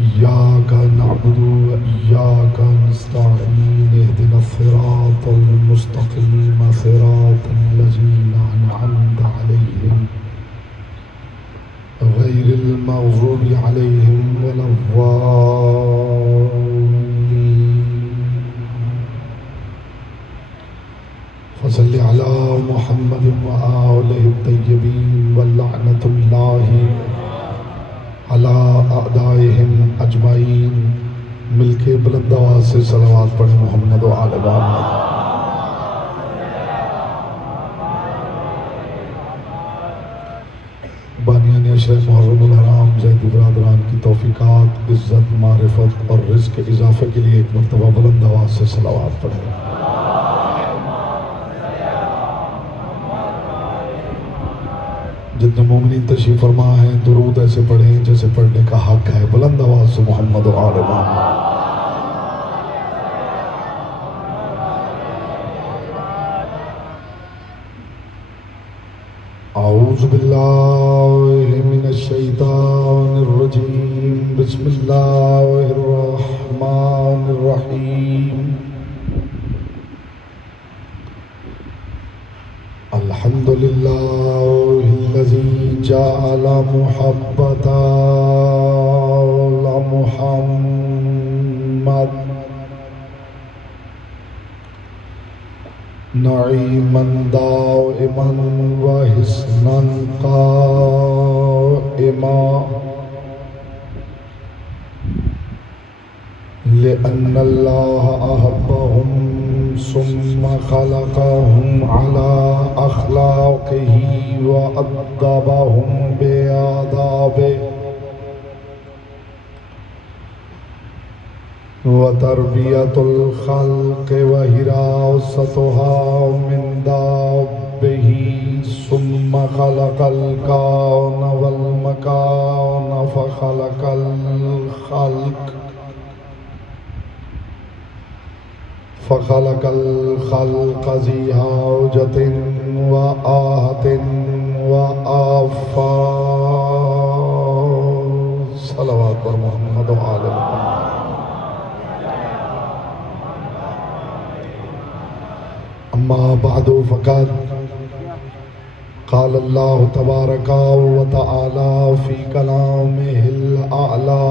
إياك نعبد وإياك نستعين اهدنا الصراط المستقيم صراط الذين أنعمت عليهم غير المغضوب عليهم ولا الضالين فصل على محمد وآله الطيبين واللعنة الله على أعدائهم أجمعين. مل کے بلند آواز سے صلوات پڑھیں محمد و آل محمد. بانیان اشرف محرم الحرام زیدی برادران کی توفیقات، عزت، معرفت اور رزق کے اضافے کے لیے ایک مرتبہ بلند آواز سے صلوات پڑھیں. جتنے مومنین تشریف فرما ہیں درود ایسے پڑھیں جیسے پڑھنے کا حق ہے. بلند آواز سے محمد و آل محمد. اعوذ باللہ من الشیطان الرجیم. بسم اللہ الرحمن الرحیم. الحمد للہ الذی جعل محبت محمد نعیما دائما وحسنا قائما لأن اللہ احبهم ثم خلقهم على أخلاقه وأدبهم بآدابه وتربية الخلق وحراستها من دابه ثم خلق الكون والمكان فخلق الخلق ذی حاجة وآهة وآفات. صلوات پر محمد و آل محمد. اما بعد فقد قال اللہ تبارک و تعالی فی کلامہ الاعلی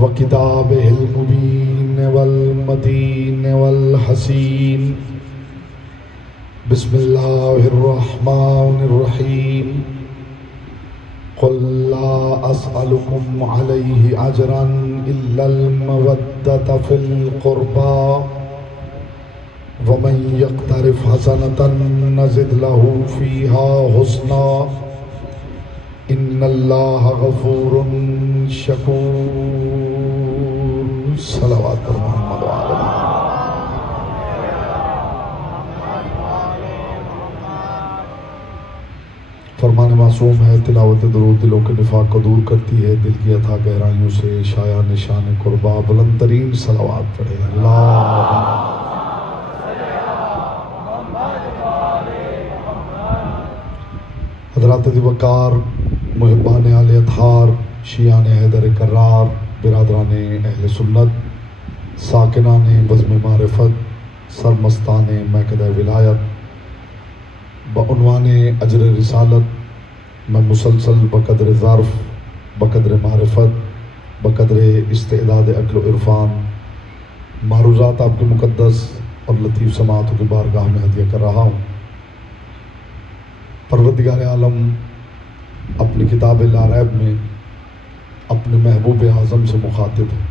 وکتابہ المبین والمتین والحسین. بسم اللہ الرحمن الرحیم. قل لا اسألکم علیہ اجرا الا المودۃ فی القربى ومن یقترف حسنة نزد له فیہا حسنا ان اللہ غفور شکور. صلوات پر محمد و آل محمد. فرمان معصوم ہے تلاوت درود دلوں کے نفاق کو دور کرتی ہے، دل کی اتھا گہرائیوں سے شایع نشان قربا. بلند ترین صلوات پڑھے. اللہ حضرات ذی وقار، محبان آل اطہار، شیعان حیدر کرار، برادران اہل سنت، ساکنان بزم معرفت، سرمستان میکدہ ولایت، بعنوان اجر رسالت میں مسلسل بقدر ظرف، بقدر معرفت، بقدر استعداد عقل و عرفان معروضات آپ کے مقدس اور لطیف سماعتوں کی بارگاہ میں ہدیہ کر رہا ہوں. پروردگار عالم اپنی کتاب لا ریب میں اپنے محبوب اعظم سے مخاطب ہے.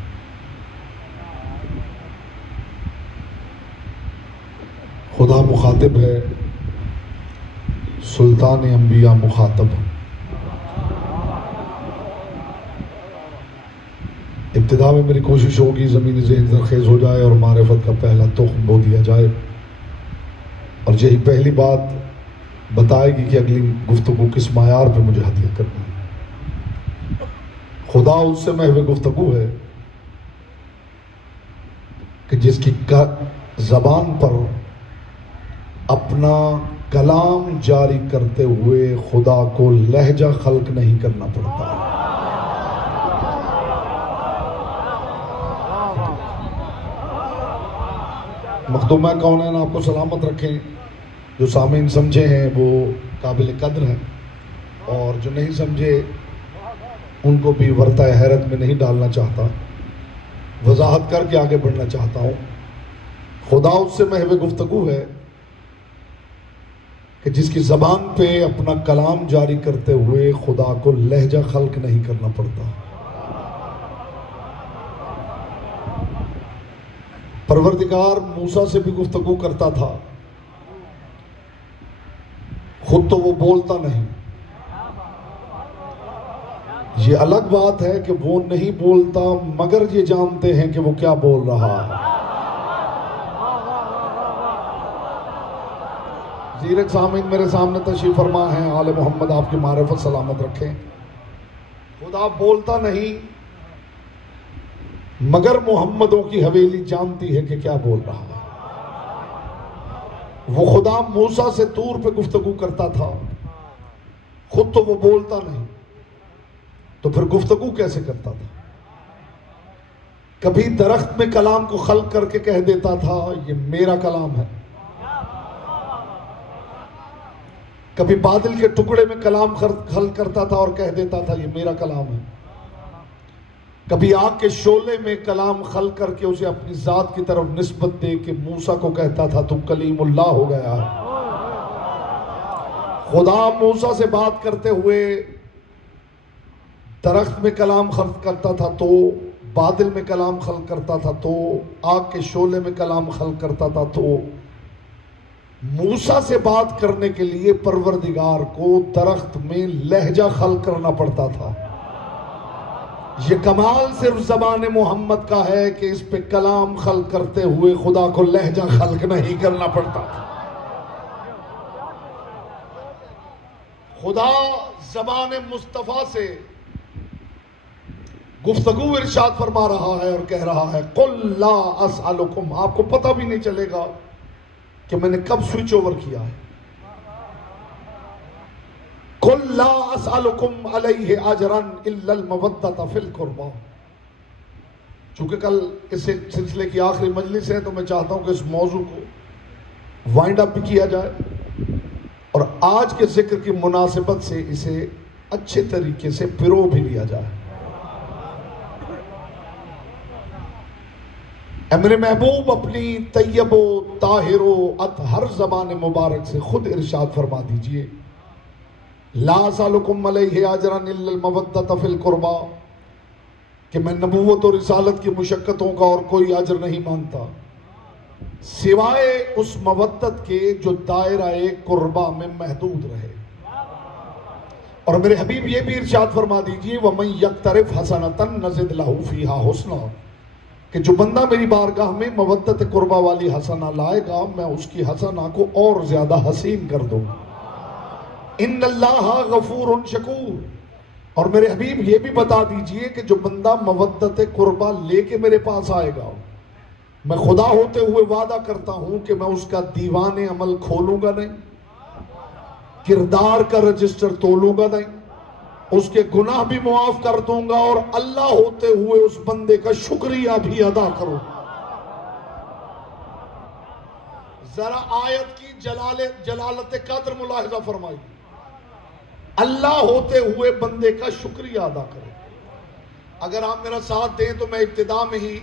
خدا مخاطب ہے، سلطان انبیاء مخاطب ہے. ابتدا میں میری کوشش ہوگی زمینی ذہن زرخیز ہو جائے اور معرفت کا پہلا تخم بو دیا جائے، اور یہی پہلی بات بتائے گی کہ اگلی گفتگو کس معیار پہ مجھے ہدیہ کرنی ہے. خدا اس سے محو گفتگو ہے کہ جس کی زبان پر اپنا کلام جاری کرتے ہوئے خدا کو لہجہ خلق نہیں کرنا پڑتا. مخدومہ کونین آپ کو سلامت رکھیں. جو سامعین سمجھے ہیں وہ قابل قدر ہیں، اور جو نہیں سمجھے ان کو بھی ورطہ حیرت میں نہیں ڈالنا چاہتا، وضاحت کر کے آگے بڑھنا چاہتا ہوں. خدا اس سے محو گفتگو ہے کہ جس کی زبان پہ اپنا کلام جاری کرتے ہوئے خدا کو لہجہ خلق نہیں کرنا پڑتا. پروردگار موسیٰ سے بھی گفتگو کرتا تھا، خود تو وہ بولتا نہیں. یہ الگ بات ہے کہ وہ نہیں بولتا مگر یہ جانتے ہیں کہ وہ کیا بول رہا ہے. زیرک سامعین میرے سامنے تشریف فرما ہیں، آل محمد آپ کی معرفت سلامت رکھیں. خدا بولتا نہیں مگر محمدوں کی حویلی جانتی ہے کہ کیا بول رہا ہے. وہ خدا موسیٰ سے طور پہ گفتگو کرتا تھا، خود تو وہ بولتا نہیں، تو پھر گفتگو کیسے کرتا تھا؟ کبھی درخت میں کلام کو خلق کر کے کہہ دیتا تھا یہ میرا کلام ہے، کبھی بادل کے ٹکڑے میں کلام خلق کرتا تھا اور کہہ دیتا تھا یہ میرا کلام ہے، کبھی آگ کے شعلے میں کلام خلق کر کے اسے اپنی ذات کی طرف نسبت دے کے موسیٰ کو کہتا تھا تو کلیم اللہ ہو گیا ہے. خدا موسیٰ سے بات کرتے ہوئے درخت میں کلام خلق کرتا تھا تو، بادل میں کلام خلق کرتا تھا تو، آگ کے شعلے میں کلام خلق کرتا تھا تو. موسیٰ سے بات کرنے کے لیے پروردگار کو درخت میں لہجہ خلق کرنا پڑتا تھا. یہ کمال صرف زبان محمد کا ہے کہ اس پہ کلام خلق کرتے ہوئے خدا کو لہجہ خلق نہیں کرنا پڑتا تھا. خدا زبان مصطفیٰ سے گفتگو ارشاد فرما رہا ہے اور کہہ رہا ہے قل لا اسألکم. آپ کو پتہ بھی نہیں چلے گا کہ میں نے کب سوئچ اوور کیا ہے. قل لا اسألکم علیہ اجرا الا المودۃ فی القربى. چونکہ کل اس سلسلے کی آخری مجلس ہے تو میں چاہتا ہوں کہ اس موضوع کو وائنڈ اپ بھی کیا جائے اور آج کے ذکر کی مناسبت سے اسے اچھے طریقے سے پرو بھی لیا جائے. اے میرے محبوب اپنی طیب و طاہر و اطہر زبان مبارک سے خود ارشاد فرما دیجئے لا اسألکم علیہ اجرا الا المودۃ فی القربى، کہ میں نبوت اور رسالت کی مشقتوں کا اور کوئی اجر نہیں مانگتا سوائے اس مودت کے جو دائرہ قربہ میں محدود رہے. اور میرے حبیب یہ بھی ارشاد فرما دیجئے وَمَن يَقْتَرِفْ حَسَنَةً نَزِدْ لَهُ فِيهَا حُسْنًا، کہ جو بندہ میری بارگاہ میں مودت قربہ والی حسنہ لائے گا میں اس کی حسنہ کو اور زیادہ حسین کر دوں گا. ان اللہ غفور شکور. اور میرے حبیب یہ بھی بتا دیجئے کہ جو بندہ مودت قربہ لے کے میرے پاس آئے گا میں خدا ہوتے ہوئے وعدہ کرتا ہوں کہ میں اس کا دیوان عمل کھولوں گا نہیں، کردار کا رجسٹر تولوں گا نہیں، اس کے گناہ بھی معاف کر دوں گا اور اللہ ہوتے ہوئے اس بندے کا شکریہ بھی ادا کروں. ذرا آیت کی جلالت قدر ملاحظہ فرمائی. اللہ ہوتے ہوئے بندے کا شکریہ ادا کرے. اگر آپ میرا ساتھ دیں تو میں ابتدا میں ہی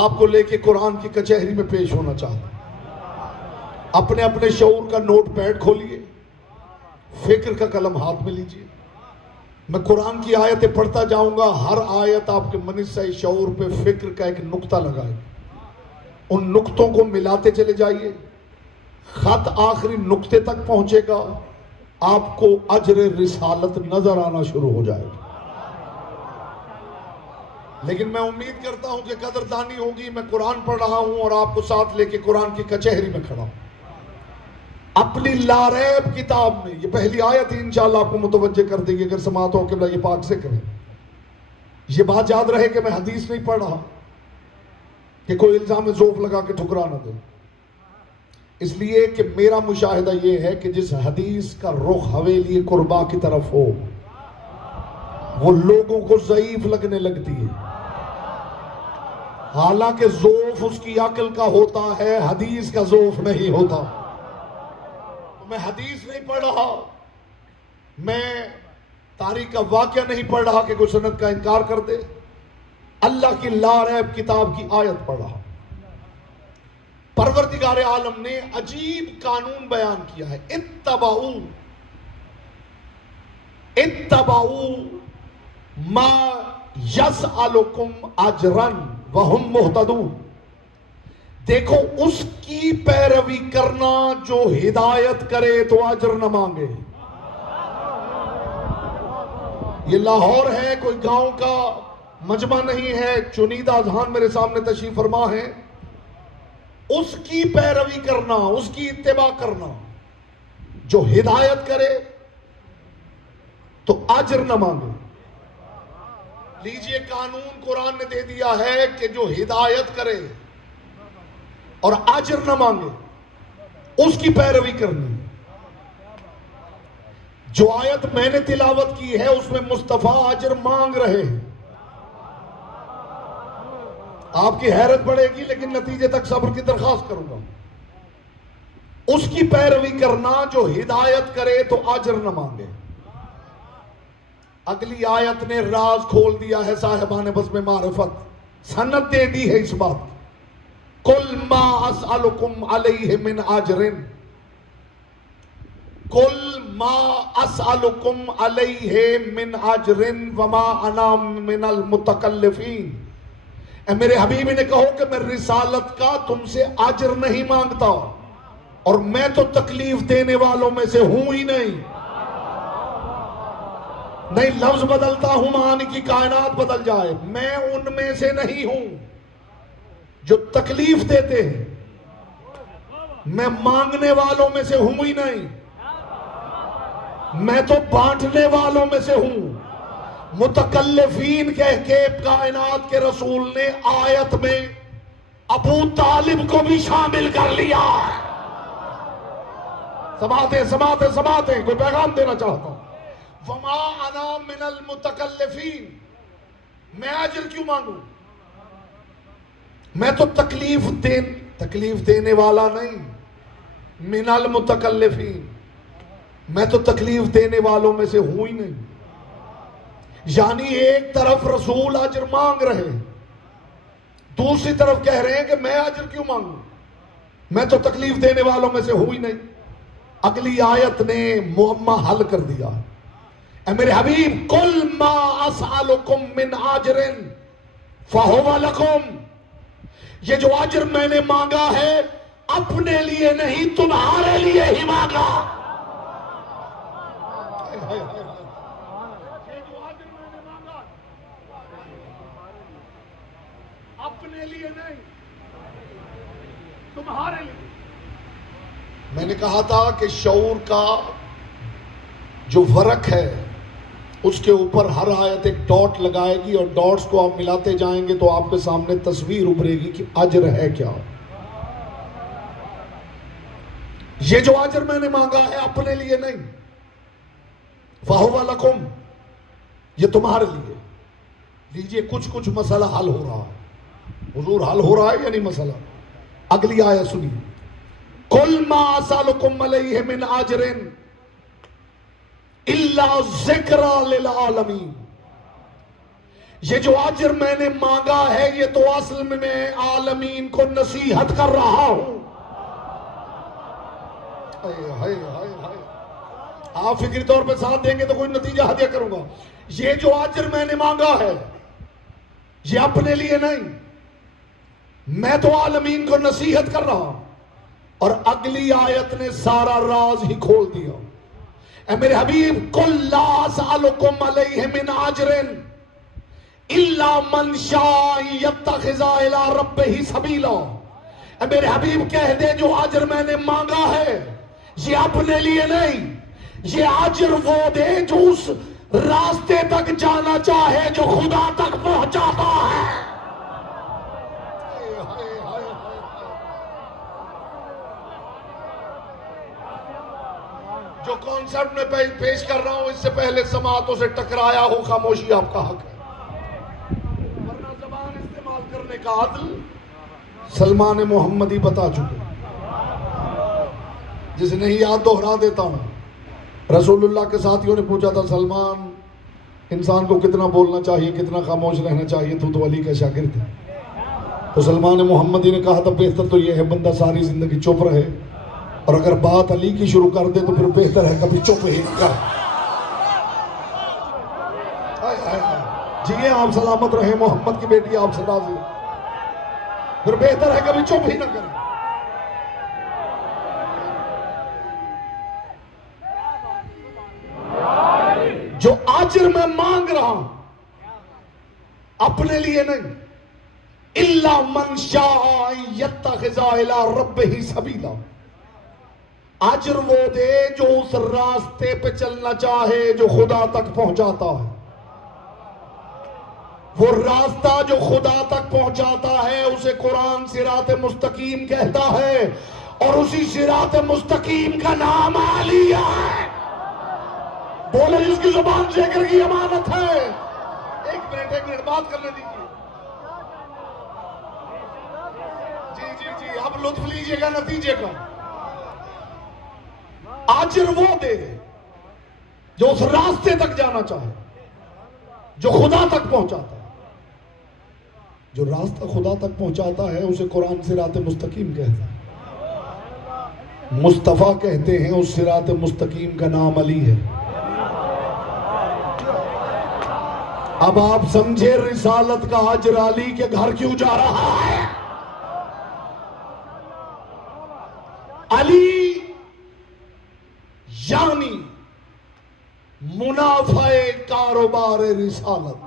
آپ کو لے کے قرآن کی کچہری میں پیش ہونا چاہتا ہوں. اپنے اپنے شعور کا نوٹ پیڈ کھولیے، فکر کا قلم ہاتھ میں لیجئے. میں قرآن کی آیتیں پڑھتا جاؤں گا، ہر آیت آپ کے منصہ شعور پہ فکر کا ایک نقطہ لگائے. ان نقطوں کو ملاتے چلے جائیے، خط آخری نقطے تک پہنچے گا، آپ کو اجر رسالت نظر آنا شروع ہو جائے گا. لیکن میں امید کرتا ہوں کہ قدردانی ہوگی. میں قرآن پڑھ رہا ہوں اور آپ کو ساتھ لے کے قرآن کی کچہری میں کھڑا ہوں. اپنی لاریب کتاب میں یہ پہلی آیت ہی انشاءاللہ آپ کو متوجہ کر دے گی اگر سماعت ہو قبلہ یہ پاک سے کریں. یہ بات یاد رہے کہ میں حدیث نہیں پڑھ رہا کہ کوئی الزام ذوف لگا کے ٹھکرا نہ دے. اس لیے کہ میرا مشاہدہ یہ ہے کہ جس حدیث کا رخ حویلی قربا کی طرف ہو وہ لوگوں کو ضعیف لگنے لگتی ہے. حالانکہ ذوف اس کی عقل کا ہوتا ہے، حدیث کا ذوف نہیں ہوتا۔ میں حدیث نہیں پڑھ رہا، میں تاریخ کا واقعہ نہیں پڑھ رہا کہ کوئی سند کا انکار کر دے، اللہ کی لا ریب کتاب کی آیت پڑھ رہا۔ پروردگار عالم نے عجیب قانون بیان کیا ہے، اتبعوا ما یسألکم اجرا وہم مہتدون۔ دیکھو اس کی پیروی کرنا جو ہدایت کرے تو اجر نہ مانگے۔ یہ لاہور ہے، کوئی گاؤں کا مجمع نہیں ہے، چنیدہ اذہان میرے سامنے تشریف فرما ہے۔ اس کی پیروی کرنا، اس کی اتباع کرنا جو ہدایت کرے تو اجر نہ مانگے۔ لیجئے قانون قرآن نے دے دیا ہے کہ جو ہدایت کرے اور اجر نہ مانگے اس کی پیروی کرنی۔ جو آیت میں نے تلاوت کی ہے اس میں مصطفیٰ اجر مانگ رہے ہیں۔ آپ کی حیرت بڑھے گی لیکن نتیجے تک صبر کی درخواست کروں گا۔ اس کی پیروی کرنا جو ہدایت کرے تو اجر نہ مانگے۔ اگلی آیت نے راز کھول دیا ہے صاحبان بزم معرفت، سند دے دی ہے اس بات۔ قل ما اسألکم علیہ من اجر، قل ما اسألکم علیہ من اجر وما انا من المتکلفین۔ اے میرے حبیب نے کہو کہ میں رسالت کا تم سے اجر نہیں مانگتا، اور میں تو تکلیف دینے والوں میں سے ہوں ہی نہیں۔ نہیں لفظ بدلتا ہوں معانی کی کائنات بدل جائے، میں ان میں سے نہیں ہوں جو تکلیف دیتے ہیں، میں مانگنے والوں میں سے ہوں ہی نہیں، میں تو بانٹنے والوں میں سے ہوں۔ متکلفین کہہ کے کائنات کے رسول نے آیت میں ابو طالب کو بھی شامل کر لیا۔ سماعتیں کوئی پیغام دینا چاہتا ہوں۔ وما انا من المتکلفین، میں اجر کیوں مانگوں؟ میں تو تکلیف دینے والا نہیں۔ من المتکلفین، میں تو تکلیف دینے والوں میں سے ہوں ہی نہیں۔ یعنی ایک طرف رسول اجر مانگ رہے ہیں، دوسری طرف کہہ رہے ہیں کہ میں اجر کیوں مانگوں، میں تو تکلیف دینے والوں میں سے ہوں ہی نہیں۔ اگلی آیت نے معمہ حل کر دیا۔ اے میرے حبیب قل ما اسألکم من اجر فہو لکم، یہ جو اجر میں نے مانگا ہے اپنے لیے نہیں تمہارے لیے ہی مانگا۔ اپنے لیے نہیں، تمہارے لیے۔ میں نے کہا تھا کہ شعور کا جو ورق ہے اس کے اوپر ہر آیت ایک ڈاٹ لگائے گی، اور ڈاٹس کو آپ ملاتے جائیں گے تو آپ کے سامنے تصویر ابھرے گی کہ اجر ہے کیا۔ یہ جو اجر میں نے مانگا ہے اپنے لیے نہیں، فَهُوَ لَكُمْ، یہ تمہارے لیے۔ لیجئے کچھ مسئلہ حل ہو رہا ہے۔ حضور حل ہو رہا ہے یا نہیں مسئلہ؟ اگلی آیت سنیے، قُلْ مَا أَسْأَلُكُمْ عَلَيْهِ مِنْ أَجْرٍ إِلَّا ذِكْرَى لِلْعَالَمِينَ، یہ جو اجر میں نے مانگا ہے یہ تو اصل میں عالمین کو نصیحت کر رہا ہوں۔ آپ فکری طور پہ ساتھ دیں گے تو کوئی نتیجہ ہدیہ کروں گا۔ یہ جو اجر میں نے مانگا ہے یہ اپنے لیے نہیں، میں تو عالمین کو نصیحت کر رہا ہوں۔ اور اگلی آیت نے سارا راز ہی کھول دیا۔ اے میرے حبیب قُلْ لَا أَسْأَلُكُمْ عَلَيْهِ مِنْ أَجْرٍ إِلَّا مَنْ شَاءَ يَتَّخِذَ إِلَىٰ رَبِّهِ سَبِيلًا، اے میرے حبیب کہہ دے جو اجر میں نے مانگا ہے یہ اپنے لیے نہیں، یہ اجر وہ دے جو اس راستے تک جانا چاہے جو خدا تک پہنچاتا ہے۔ جو کانسیپٹ میں پیش کر رہا ہوں اس سے پہلے سماعتوں سے ٹکرایا ہو خاموشی آپ کا حق ہے، ورنہ زبان استعمال کرنا کرنے کا عدل سلمان محمدی بتا چکے. جس نہیں یاد دوہرا دیتا ہوں. رسول اللہ کے ساتھیوں نے پوچھا تھا سلمان انسان کو کتنا بولنا چاہیے, کتنا خاموش رہنا چاہیے, تو علی کا شاگرد ہے. تو سلمان محمدی نے کہا تھا بہتر تو یہ ہے بندہ ساری زندگی چپ رہے, اور اگر بات علی کی شروع کر دے تو پھر بہتر ہے کبھی چپ ہی کر. جیے آپ سلامت رہے, محمد کی بیٹی آپ سے راضی, پھر بہتر ہے کبھی چپ ہی نہ کریں. جو اجر میں مانگ رہا ہوں اپنے لیے نہیں, الا من شاء یتخذ الی ربہ سبیلا, اجر وہ دے جو اس راستے پہ چلنا چاہے جو خدا تک پہنچاتا ہے. وہ راستہ جو خدا تک پہنچاتا ہے اسے قرآن صراط مستقیم کہتا ہے, اور اسی صراط مستقیم کا نام علی ہے. بولے جس کی زبان ذکر کی امانت ہے. ایک منٹ بات کرنے دیجیے. جی اب لطف لیجئے گا نتیجے کا. اجر وہ دے جو اس راستے تک جانا چاہے جو خدا تک پہنچاتا ہے. جو راستہ خدا تک پہنچاتا ہے اسے قرآن صراط مستقیم کہتا ہے. مصطفیٰ کہتے ہیں اس صراط مستقیم کا نام علی ہے. اب آپ سمجھے رسالت کا اجر علی کے گھر کیوں جا رہا ہے. علی یعنی منافع کاروبار رسالت.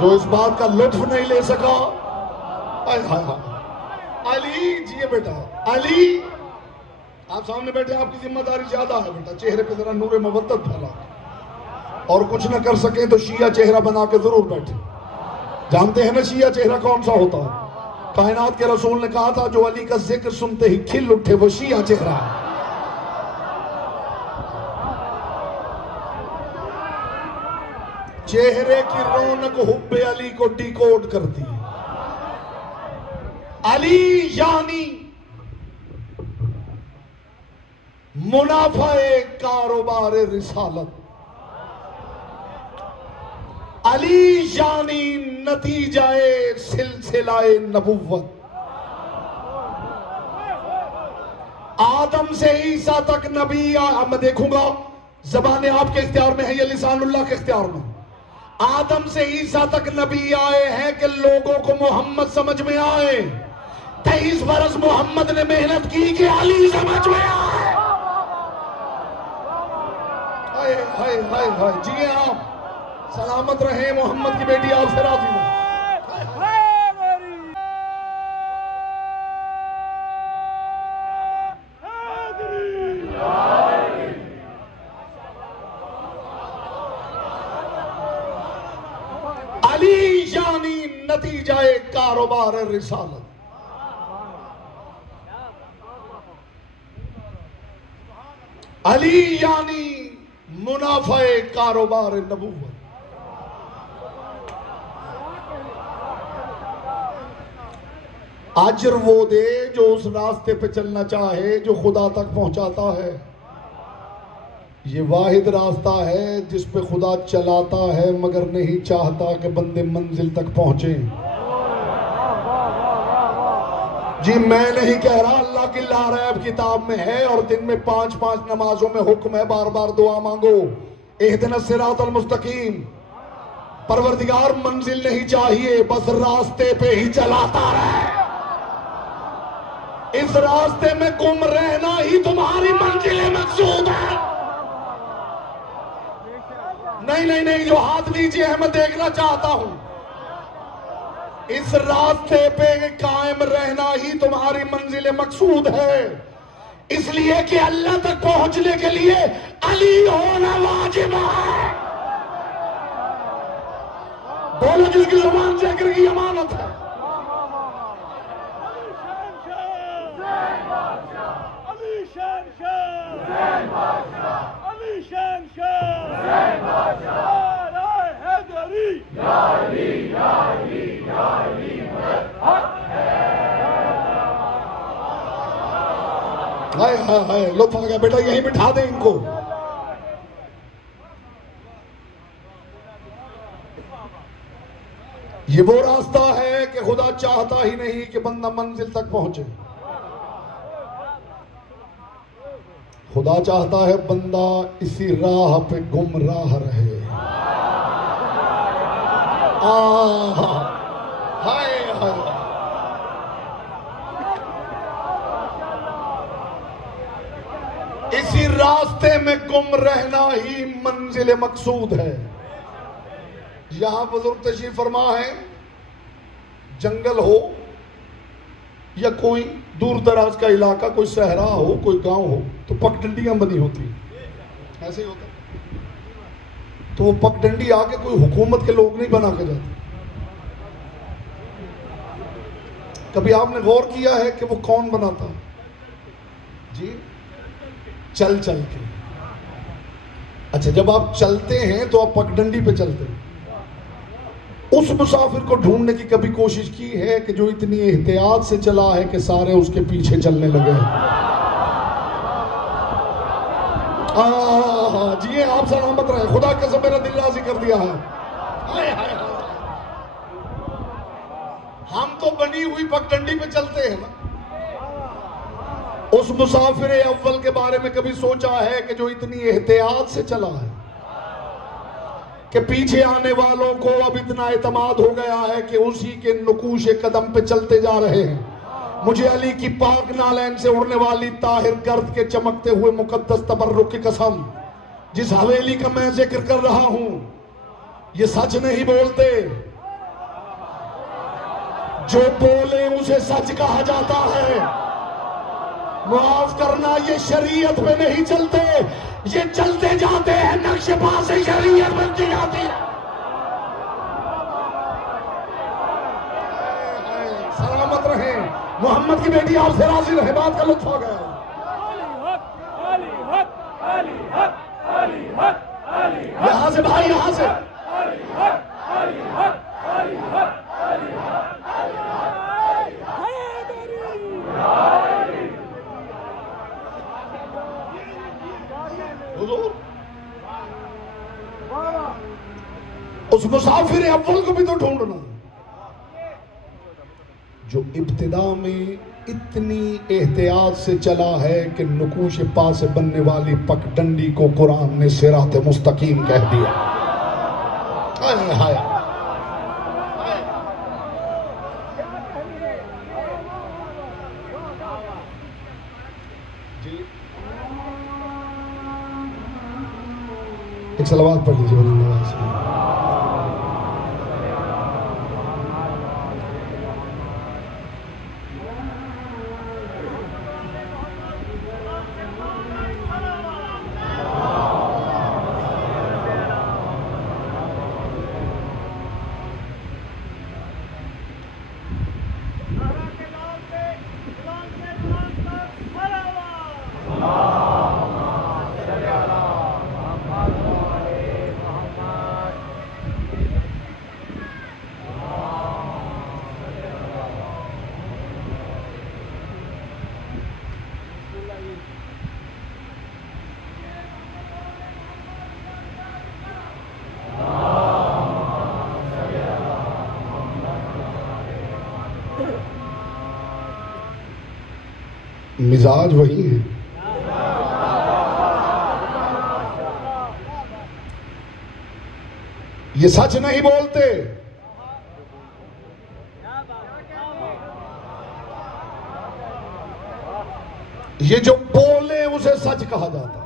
جو اس بات کا لطف نہیں لے سکا, علی جی بیٹا, علی آپ سامنے بیٹھے, آپ کی ذمہ داری زیادہ ہے بیٹا. چہرے پہ ذرا نور مودت پھیلا, اور کچھ نہ کر سکیں تو شیعہ چہرہ بنا کے ضرور بیٹھے. جانتے ہیں نا شیعہ چہرہ کون سا ہوتا ہے؟ کائنات کے رسول نے کہا تھا جو علی کا ذکر سنتے ہی کھل اٹھے وہ شیعہ چہرہ ہے. چہرے کی رونق حب علی کو ڈیکوڈ کرتی ہے. علی یعنی منافع کاروبار رسالت. علی یعنی نتیجہ سلسلہ نبوت. آدم سے عیسیٰ تک نبی, میں دیکھوں گا زبانیں آپ کے اختیار میں ہیں یا لسان اللہ کے اختیار میں. آدم سے عیسیٰ تک نبی آئے ہیں کہ لوگوں کو محمد سمجھ میں آئے. 23 برس محمد نے محنت کی کہ علی سمجھ میں آئے. جی آپ سلامت رہیں, محمد کی بیٹی آپ سے راضی ہوں. علی یعنی نتیجہ کاروبار رسالت. علی یعنی منافع کاروبار نبوت. اجر وہ دے جو اس راستے پہ چلنا چاہے جو خدا تک پہنچاتا ہے. یہ واحد راستہ ہے جس پہ خدا چلاتا ہے مگر نہیں چاہتا کہ بندے منزل تک پہنچیں. جی میں نہیں کہہ رہا, اللہ کی لا ریب کتاب میں ہے, اور دن میں 5 نمازوں میں حکم ہے بار بار دعا مانگو اہدنا الصراط المستقیم. پروردگار منزل نہیں چاہیے, بس راستے پہ ہی چلاتا رہے. اس راستے میں گم رہنا ہی تمہاری منزل مقصود ہے. نہیں, جو ہاتھ لیجئے ہے میں دیکھنا چاہتا ہوں. اس راستے پہ قائم رہنا ہی تمہاری منزل مقصود ہے. اس لیے کہ اللہ تک پہنچنے کے لیے علی ہونا واجب ہے. بولو جس کی زبان ذکر کی امانت ہے. علی شان شاہ, علی شان شاہ, نعرہ حیدری. ہائے لطف آ گیا بیٹا، یہیں بٹھا دیں ان کو. یہ وہ راستہ ہے کہ خدا چاہتا ہی نہیں کہ بندہ منزل تک پہنچے. خدا چاہتا ہے بندہ اسی راہ پہ گمراہ رہے. ہائے ہائے. اسی راستے میں گم رہنا ہی منزل مقصود ہے. یہاں بزرگ تشریف فرما ہے، جنگل ہو یا کوئی دور دراز کا علاقہ، کوئی صحرا ہو، کوئی گاؤں ہو، تو پگڈنڈیاں بنی ہوتی ہیں. ایسے ہی ہوتا ہے. تو وہ پگڈنڈی آ کے کوئی حکومت کے لوگ نہیں بنا کے جاتے. کبھی آپ نے غور کیا ہے کہ وہ کون بناتا؟ جی چل چل کے. اچھا جب آپ چلتے ہیں تو آپ پگڈنڈی پہ چلتے ہیں. اس مسافر کو ڈھونڈنے کی کبھی کوشش کی ہے کہ جو اتنی احتیاط سے چلا ہے کہ سارے اس کے پیچھے چلنے لگے ہیں؟ جی آپ سلامت رہے. خدا کے سب میرا دل راضی کر دیا ہے. ہم تو بنی ہوئی پگڈنڈی پہ چلتے ہیں نا. اس مسافر اول کے بارے میں کبھی سوچا ہے کہ جو اتنی احتیاط سے چلا ہے کہ پیچھے آنے والوں کو اب اتنا اعتماد ہو گیا ہے کہ اسی کے نقوش قدم پہ چلتے جا رہے ہیں. مجھے علی کی پاک نالین سے اڑنے والی طاہر گرد کے چمکتے ہوئے مقدس تبرک کی قسم، جس حویلی کا میں ذکر کر رہا ہوں یہ سچ نہیں بولتے. جو بولے اسے سچ کہا جاتا ہے. معاف کرنا، یہ شریعت پہ نہیں چلتے، یہ چلتے جاتے ہیں نقش پا سے شریعت بنتی جاتی ہے. سلامت رہیں. محمد کی بیٹی آپ سے راضی رہے. بات کا لطف آ گیا. یہاں سے بھائی، یہاں سے. حضور اس مسافر اول کو بھی تو ڈھونڈنا جو ابتدا میں اتنی احتیاط سے چلا ہے کہ نقوش پا سے بننے والی پگڈنڈی کو قرآن نے صراط مستقیم کہہ دیا. ایک صلوات پڑھ لیجیے. مزاج وہی ہے. یہ سچ نہیں بولتے. یہ جو بولے اسے سچ کہا جاتا.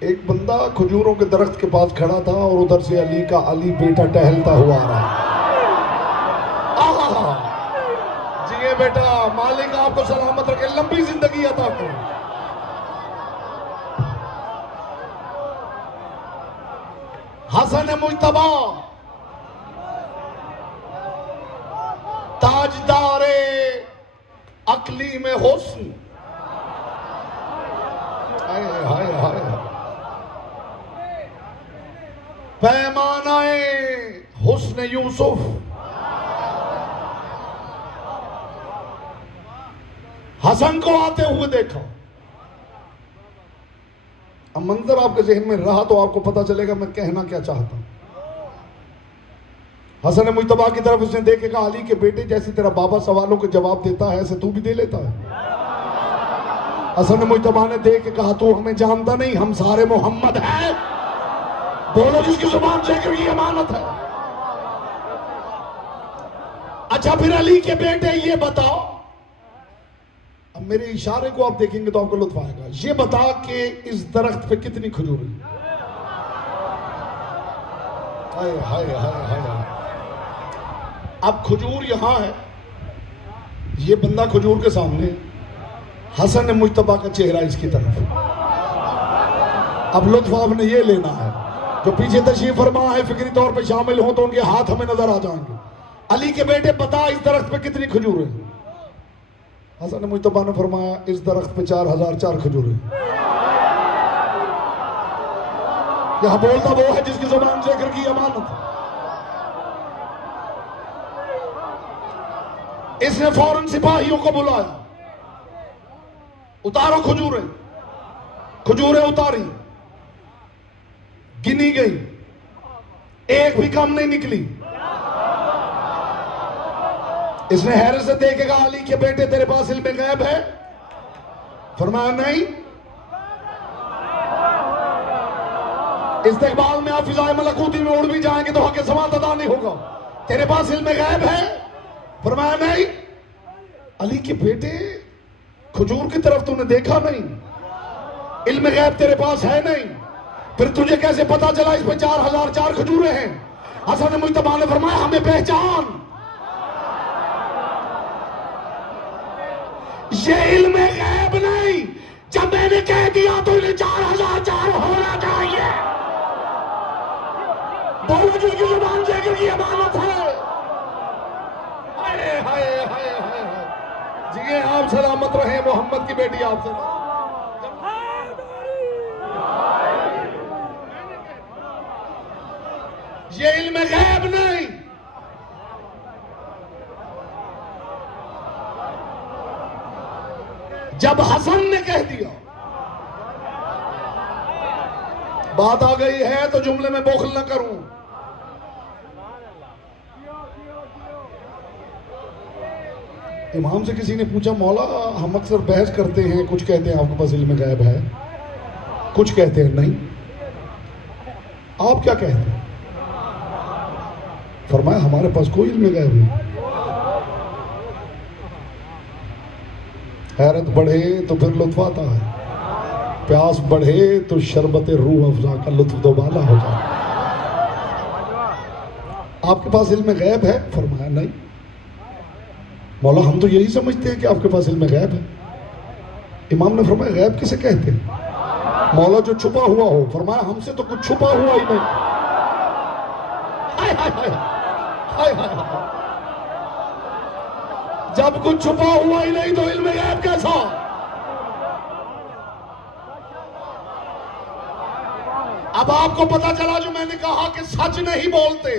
ایک بندہ کھجوروں کے درخت کے پاس کھڑا تھا اور ادھر سے علی کا علی بیٹا ٹہلتا ہوا آ رہا. جی بیٹا، مالک آپ کو سلامت رکھے، لمبی زندگی عطا کرے. حسن مجتبی تاجدار اقلیم حسن. ہائے ہائے. پیمانہ حسن یوسف. حسن کو آتے ہوئے دیکھا. اب منظر آپ کے ذہن میں رہا تو آپ کو پتا چلے گا میں کہنا کیا چاہتا ہوں. حسن مجتبیٰ کی طرف اس نے دیکھ کے کہا علی کے بیٹے جیسے تیرا بابا سوالوں کے جواب دیتا ہے ایسے تو بھی دے لیتا ہے. حسن مجتبیٰ نے دیکھ کے کہا تو ہمیں جانتا نہیں, ہم سارے محمد ہیں. بولو جس کی زبان ذکر کی امانت ہے. اچھا پھر علی کے بیٹے یہ بتاؤ, اب میرے اشارے کو آپ دیکھیں گے تو آپ کو لطف آئے گا, یہ بتا کہ اس درخت پہ کتنی کھجور ہیں. ہائے ہائے ہائے ہائے. اب کھجور یہاں ہے, یہ بندہ کھجور کے سامنے, حسن مجتبیٰ کا چہرہ اس کی طرف. اب لطف آپ نے یہ لینا ہے, جو پیچھے تشریف فرما ہے فکری طور پہ شامل ہوں تو ان کے ہاتھ ہمیں نظر آ جائیں گے. علی کے بیٹے بتا اس درخت پہ کتنی کھجور ہیں. حسن مجتبیٰ نے فرمایا اس درخت پہ 4004 کھجور ہیں. یہاں بولتا وہ ہے جس کی زبان ذکر کی امانت ہے. اس نے فوراً سپاہیوں کو بلایا, اتارو کھجوریں. کھجوریں اتاری, گنی گئی, ایک بھی کم نہیں نکلی. اس نے حیرت سے دیکھے گا علی کے بیٹے تیرے پاس علم غیب ہے؟ فرمایا نہیں. استقبال میں آپ فضائے ملکوتی میں اڑ بھی جائیں گے تو حق سماعت ادا نہیں ہوگا. تیرے پاس علم غیب ہے؟ فرمایا نہیں. علی کے بیٹے کھجور کی طرف تو نے دیکھا نہیں, علم غیب تیرے پاس ہے نہیں, پھر تجھے کیسے پتا چلا اس پہ 4004 کھجوریں ہیں؟ حسن مجتبیٰ نے فرمایا ہمیں پہچان, یہ علم غیب نہیں. جب میں نے کہہ دیا تو انہیں 4004 ہونا چاہیے. بولو جس کی زبان ذکر کی امانت ہے. ہائے ہائے ہائے ہائے. جی آپ سلامت رہیں, محمد کی بیٹی آپ سلامت. یہ علم غیب نہیں. جب حسن نے کہہ دیا بات آ گئی ہے تو جملے میں بخل نہ کروں. امام سے کسی نے پوچھا مولا ہم اکثر بحث کرتے ہیں, کچھ کہتے ہیں آپ کے پاس علم غیب ہے, کچھ کہتے ہیں نہیں, آپ کیا کہتے ہیں؟ فرمایا ہمارے پاس کوئی علم غیب نہیں. حیرت بڑھے تو پھر لطف آتا ہے, پیاس بڑھے تو شربت روح افزا کا لطف دوبالا ہو جائے. آپ کے پاس علم غیب ہے؟ فرمایا نہیں. مولا ہم تو یہی سمجھتے ہیں کہ آپ کے پاس علم غیب ہے. امام نے فرمایا غیب کسے کہتے ہیں؟ مولا جو چھپا ہوا ہو. فرمایا ہم سے تو کچھ چھپا ہوا ہی نہیں. ہائے ہائے ہائے ہائے ہائے. جب کچھ چھپا ہوا ہی نہیں تو علم غیب کیسا؟ اب آپ کو پتا چلا جو میں نے کہا کہ سچ نہیں بولتے,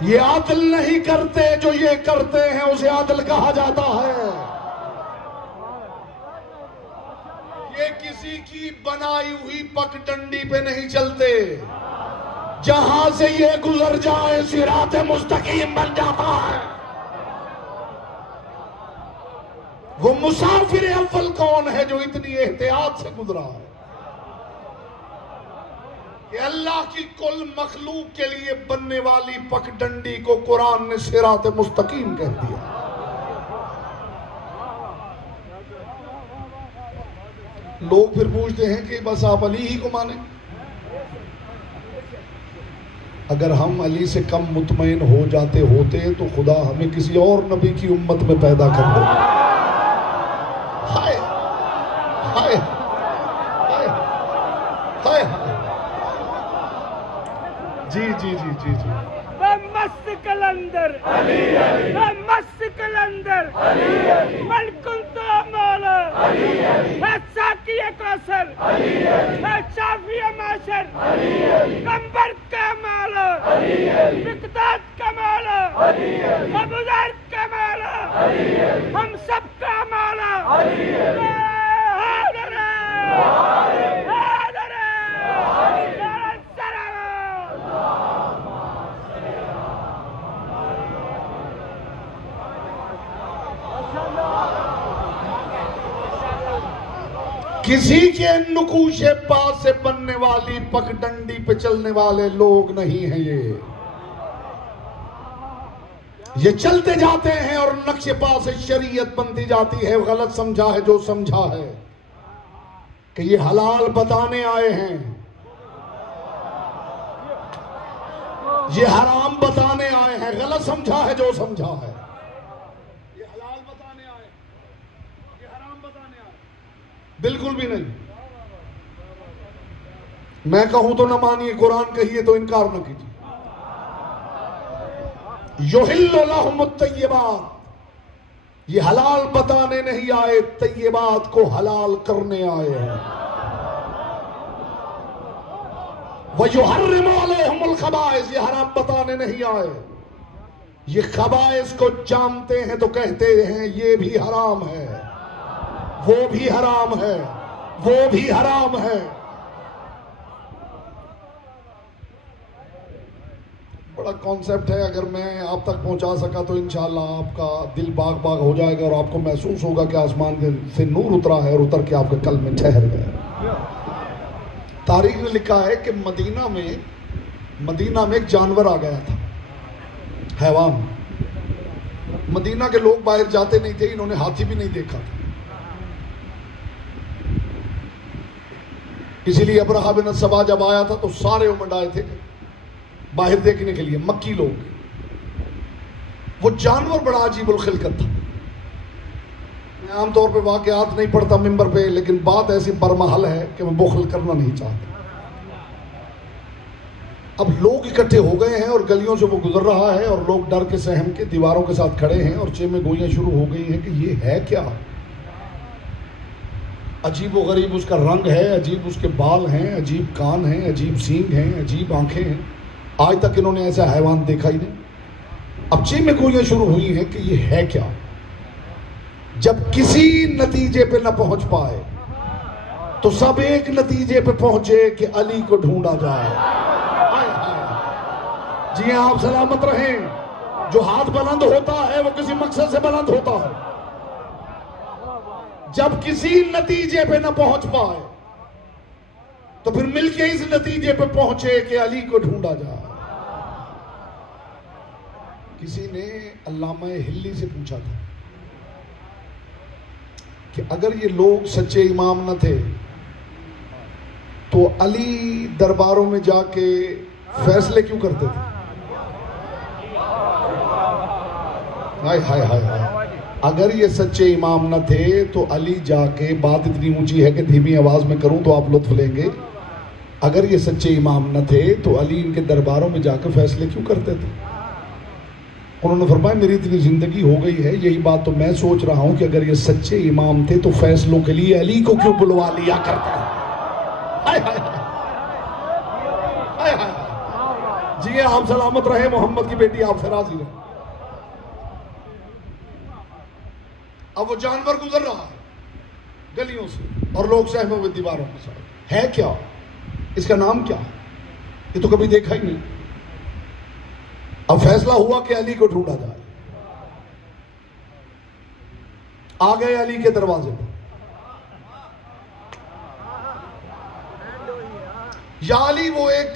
یہ عدل نہیں کرتے, جو یہ کرتے ہیں اسے عدل کہا جاتا ہے. یہ کسی کی بنائی ہوئی پک ڈنڈی پہ نہیں چلتے, جہاں سے یہ گزر جائے صراط مستقیم بن جاتا ہے. وہ مسافر اول کون ہے جو اتنی احتیاط سے گزرا ہے کہ اللہ کی کل مخلوق کے لیے بننے والی پک ڈنڈی کو قرآن نے صراط مستقیم کہہ دیا. لوگ پھر پوچھتے ہیں کہ بس آپ علی ہی کو مانیں. اگر ہم علی سے کم مطمئن ہو جاتے ہوتے تو خدا ہمیں کسی اور نبی کی امت میں پیدا کر دے. ہائے ہائے ہائے ہائے. جی جی جی جی جی. مست کلندر علی علی, مست کلندر علی علی, من کنت مولا علی علی, ساقی کوثر علی علی, شافی معاشر علی علی, کمبر کا مولا علی علی, مقداد کا مولا علی علی, ابو ذر کا مولا ہم سب کا مولا کسی کے نقوش پا سے بننے والی پگڈنڈی پہ چلنے والے لوگ نہیں ہیں یہ چلتے جاتے ہیں اور نقش پا سے شریعت بنتی جاتی ہے. غلط سمجھا ہے جو سمجھا ہے کہ یہ حلال بتانے آئے ہیں، یہ حرام بتانے آئے ہیں. غلط سمجھا ہے جو سمجھا ہے. یہ حلال بتانے آئے، یہ حرام بتانے آئے. بالکل بھی نہیں. میں کہوں تو نہ مانیے، قرآن کہیے تو انکار نہ کیجیے. یحل لہم الطیبات، یہ حلال بتانے نہیں آئے، طیبات کو حلال کرنے آئے ہیں. وَيُحَرِّمُ عَلَيْهُمُ الْخَبَائِثَ، یہ حرام بتانے نہیں آئے. یہ خبائث کو جانتے ہیں تو کہتے ہیں یہ بھی حرام ہے، وہ بھی حرام ہے، وہ بھی حرام ہے. بڑا کانسیپٹ ہے، اگر میں آپ تک پہنچا سکا تو انشاءاللہ آپ کا دل باغ باغ ہو جائے گا اور آپ کو محسوس ہوگا کہ آسمان سے نور اترا ہے اور اتر کے آپ کے قلب میں ٹھہر گیا. تاریخ نے لکھا ہے کہ مدینہ میں ایک جانور آ گیا تھا، حیوان. مدینہ کے لوگ باہر جاتے نہیں تھے، انہوں نے ہاتھی بھی نہیں دیکھا تھا. اسی لیے ابرہہ بن السبا جب آیا تھا تو سارے امنڈ آئے تھے باہر دیکھنے کے لیے، مکی لوگ. وہ جانور بڑا عجیب الخلقت تھا. میں عام طور پہ واقعات نہیں پڑھتا ممبر پہ، لیکن بات ایسی برمحل ہے کہ میں بخل کرنا نہیں چاہتا. اب لوگ اکٹھے ہو گئے ہیں اور گلیوں سے وہ گزر رہا ہے اور لوگ ڈر کے سہم کے دیواروں کے ساتھ کھڑے ہیں اور چیمیں گوئیاں شروع ہو گئی ہیں کہ یہ ہے کیا. عجیب و غریب اس کا رنگ ہے، عجیب اس کے بال ہیں، عجیب کان ہیں، عجیب سینگ ہیں، عجیب آنکھیں ہیں. آج تک انہوں نے ایسا حیوان دیکھا ہی نہیں. اب چیمیں گوئیاں شروع ہوئی ہیں کہ یہ ہے کیا. جب کسی نتیجے پہ نہ پہنچ پائے تو سب ایک نتیجے پہ پہنچے کہ علی کو ڈھونڈا جائے. جی ہاں، آپ سلامت رہیں. جو ہاتھ بلند ہوتا ہے وہ کسی مقصد سے بلند ہوتا ہے. جب کسی نتیجے پہ نہ پہنچ پائے تو پھر مل کے اس نتیجے پہ پہنچے کہ علی کو ڈھونڈا جائے. کسی نے علامہ ہلی سے پوچھا تھا کہ اگر یہ لوگ سچے امام نہ تھے تو علی درباروں میں جا کے فیصلے کیوں کرتے تھے؟ ہائے ہائے ہائے ہائے. اگر یہ سچے امام نہ تھے تو علی جا کے، بات اتنی اونچی ہے کہ دھیمی آواز میں کروں تو آپ لطف لیں گے، اگر یہ سچے امام نہ تھے تو علی ان کے درباروں میں جا کے فیصلے کیوں کرتے تھے؟ انہوں نے فرمایا میری اتنی زندگی ہو گئی ہے، یہی بات تو میں سوچ رہا ہوں کہ اگر یہ سچے امام تھے تو فیصلوں کے لیے علی کو کیوں بلوا لیا کرتا ہے. جی آپ سلامت رہے، محمد کی بیٹی آپ سے راضی رہے. اب وہ جانور گزر رہا ہے گلیوں سے اور لوگ سہمے ہوئے دیواروں کے ساتھ. ہے کیا؟ اس کا نام کیا؟ یہ تو کبھی دیکھا ہی نہیں. اب فیصلہ ہوا کہ علی کو ڈھونڈا جائے. آ گئے علی کے دروازے پر. یا علی، وہ ایک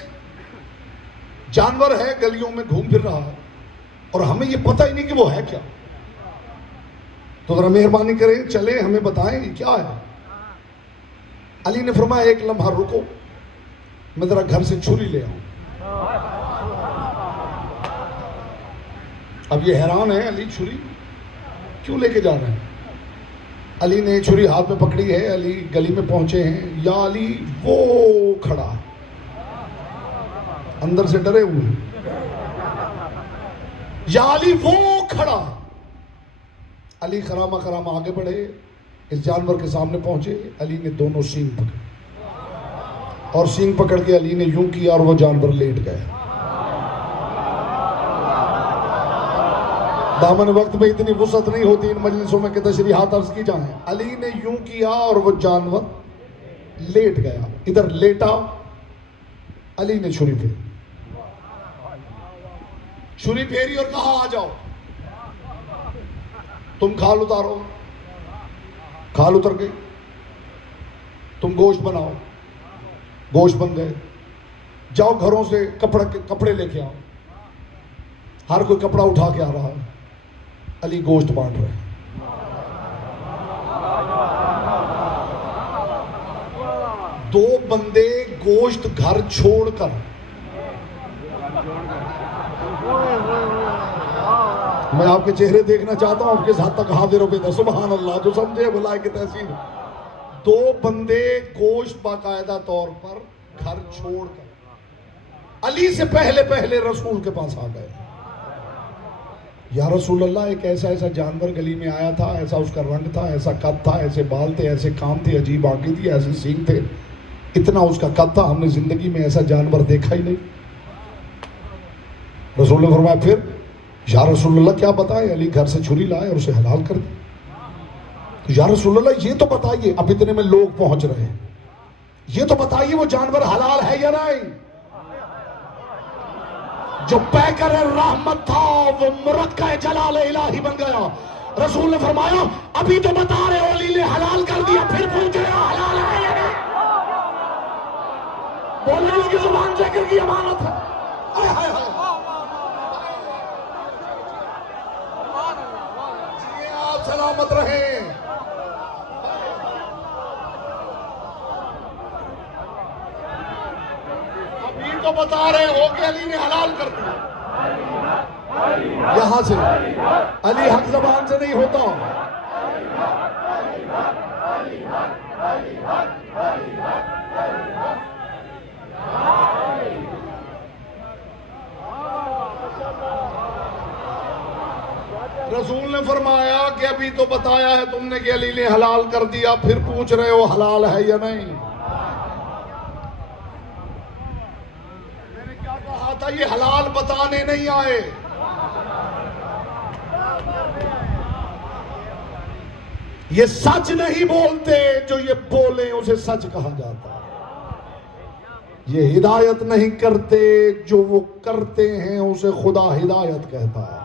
جانور ہے گلیوں میں گھوم پھر رہا ہے اور ہمیں یہ پتہ ہی نہیں کہ وہ ہے کیا. تو ذرا مہربانی کریں، چلیں ہمیں بتائیں یہ کیا ہے. علی نے فرمایا ایک لمحہ رکو، میں ذرا گھر سے چھری لے آؤں. اب یہ حیران ہے، علی چھری کیوں لے کے جا رہے ہیں؟ علی نے چھری ہاتھ میں پکڑی ہے. علی گلی میں پہنچے ہیں. یا علی، وہ کھڑا ہے، اندر سے ڈرے ہوئے ہیں. یا علی، وہ کھڑا ہے. علی خرامہ خرامہ آگے بڑھے، اس جانور کے سامنے پہنچے. علی نے دونوں سینگ پکڑے اور سینگ پکڑ کے علی نے یوں کیا اور وہ جانور لیٹ گئے. دامن وقت میں اتنی وسعت نہیں ہوتی ان مجلسوں میں کہ تشریحات عرض کی جائیں. علی نے یوں کیا اور وہ جانور لیٹ گیا. ادھر لیٹا, علی نے چھری پھیری. چھری پھیری اور کہا آ جاؤ, تم کھال اتارو. کھال اتر گئی. تم گوشت بناؤ. گوشت بن گئے. جاؤ گھروں سے کپڑے لے کے آؤ. ہر کوئی کپڑا اٹھا کے آ رہا ہے. علی گوشت بانٹ رہے ہیں. دو بندے گوشت گھر چھوڑ کر میں آپ کے چہرے دیکھنا چاہتا ہوں, آپ کس حد تک حاضر ہو بیدار. سبحان اللہ, جو سمجھے بلائے کی تحسین. دو بندے گوشت باقاعدہ طور پر گھر چھوڑ کر علی سے پہلے رسول کے پاس آ گئے. یا رسول اللہ, ایک ایسا جانور گلی میں آیا تھا, ایسا اس کا رنگ تھا, ایسا قد تھا, ایسے بال تھے, ایسے کان تھے, عجیب آنکھیں تھی, ایسے سینگ تھے, اتنا اس کا قد تھا, ہم نے زندگی میں ایسا جانور دیکھا ہی نہیں. رسول نے فرمایا پھر؟ یا رسول اللہ کیا بتائے. علی گھر سے چھری لائے اور اسے حلال کر دی. یا رسول اللہ یہ تو بتائیے, اب اتنے میں لوگ پہنچ رہے ہیں, یہ تو بتائیے وہ جانور حلال ہے یا نہیں. جو پیکر رحمت تھا وہ مرقع جلال الہی بن گیا. رسول نے فرمایا ابھی تو بتا رہے ہو علی نے حلال کر دیا, پھر پوچھ رہے ہو حلال ہے یا نہیں. بولنے کی زبان ذکر کی امانت ہے. آپ سلامت رہیں. تو بتا رہے ہو کہ علی نے حلال کر دیا. یہاں سے علی حق زبان سے نہیں ہوتا. رسول نے فرمایا کہ ابھی تو بتایا ہے تم نے کہ علی نے حلال کر دیا, پھر پوچھ رہے ہو حلال ہے یا نہیں. تھا یہ حلال بتانے نہیں آئے. یہ سچ نہیں بولتے, جو یہ بولیں اسے سچ کہا جاتا ہے. یہ ہدایت نہیں کرتے, جو وہ کرتے ہیں اسے خدا ہدایت کہتا ہے.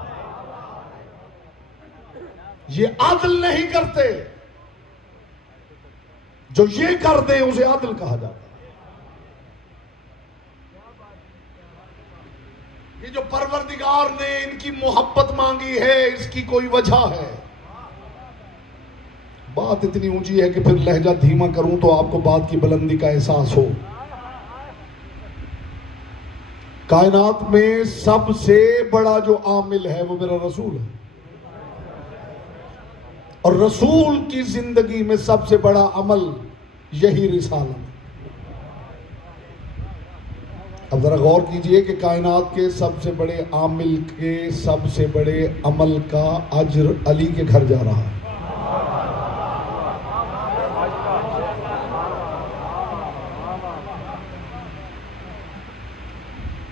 یہ عدل نہیں کرتے, جو یہ کر دیں اسے عدل کہا جاتا ہے. یہ جو پروردگار نے ان کی محبت مانگی ہے, اس کی کوئی وجہ ہے. بات اتنی اونچی ہے کہ پھر لہجہ دھیما کروں تو آپ کو بات کی بلندی کا احساس ہو. کائنات میں سب سے بڑا جو عامل ہے وہ میرا رسول ہے, اور رسول کی زندگی میں سب سے بڑا عمل یہی رسالت. اب ذرا غور کیجئے کہ کائنات کے سب سے بڑے عامل کے سب سے بڑے عمل کا اجر علی کے گھر جا رہا ہے.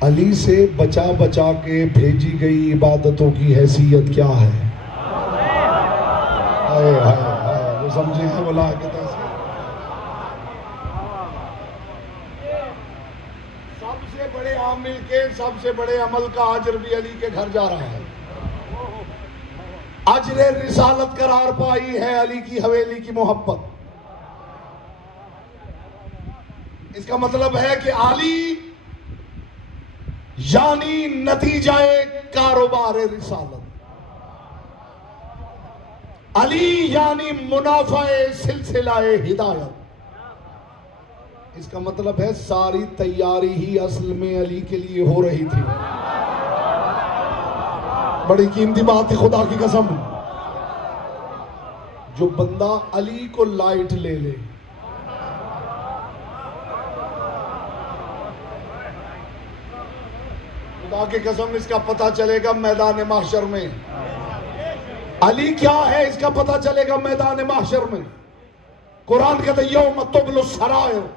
علی سے بچا بچا کے بھیجی گئی عبادتوں کی حیثیت کیا ہے. وہ سمجھے ہیں بولا کہ عامل کے سب سے بڑے عمل کا اجر بھی علی کے گھر جا رہا ہے. اجر رسالت قرار پائی ہے علی کی حویلی کی محبت. اس کا مطلب ہے کہ علی یعنی نتیجہ کاروبار رسالت, علی یعنی منافع سلسلہ ہدایت. اس کا مطلب ہے ساری تیاری ہی اصل میں علی کے لیے ہو رہی تھی. بڑی قیمتی بات ہے خدا کی قسم. جو بندہ علی کو لائٹ لے لے, خدا کی قسم اس کا پتہ چلے گا میدان محشر میں. علی کیا ہے اس کا پتہ چلے گا میدان محشر میں. قرآن کہتا ہے یوم تبلی السرائر,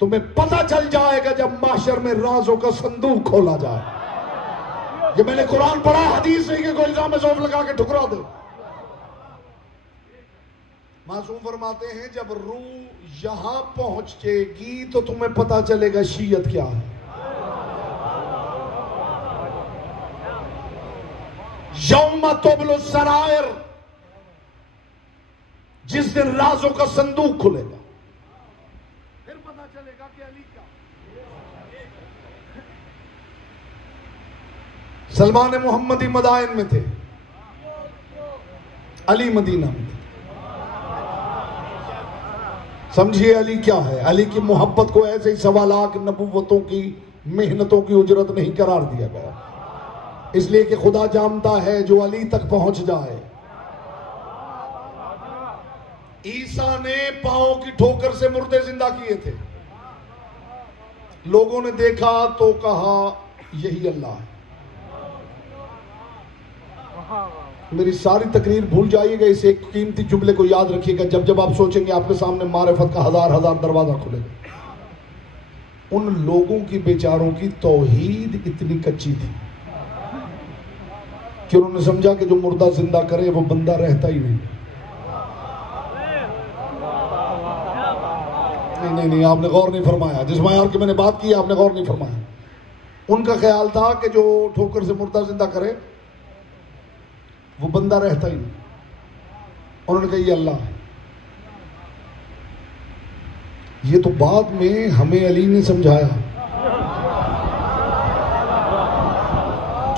تمہیں پتہ چل جائے گا جب محشر میں رازوں کا صندوق کھولا جائے. یہ میں نے قرآن پڑھا، حدیث نہیں کہ کوئی الزام ذوف لگا کے ٹھکرا دے۔ معصوم فرماتے ہیں جب روح یہاں پہنچے گی تو تمہیں پتا چلے گا شیعت کیا ہے۔ یوم تبل السرائر، جس دن رازوں کا صندوق کھلے گا، پھر پتا چلے گا کہ علی کیا۔ سلمان محمدی مدائن میں تھے، علی مدینہ میں تھے۔ سمجھیے علی کیا ہے؟ علی کی محبت کو ایسے ہی سوالات نبوتوں کی محنتوں کی اجرت نہیں قرار دیا گیا، اس لیے کہ خدا جانتا ہے جو علی تک پہنچ جائے۔ عیسیٰ نے پاؤں کی ٹھوکر سے مردے زندہ کیے تھے، لوگوں نے دیکھا تو کہا یہی اللہ ہے۔ میری ساری تقریر بھول جائیے گا، اس ایک قیمتی جملے کو یاد رکھیے گا، جب جب آپ سوچیں گے آپ کے سامنے معرفت کا ہزار ہزار دروازہ کھلے گا۔ ان لوگوں کی بیچاروں کی توحید اتنی کچی تھی کہ انہوں نے سمجھا کہ جو مردہ زندہ کرے وہ بندہ رہتا ہی نہیں۔ نہیں آپ نے غور نہیں فرمایا، جس معیار کی میں نے بات کی آپ نے غور نہیں فرمایا۔ ان کا خیال تھا کہ جو ٹھوکر سے مردہ زندہ کرے وہ بندہ رہتا ہی نہیں۔ انہوں نے کہا یہ اللہ ہے۔ یہ تو بعد میں ہمیں علی نے سمجھایا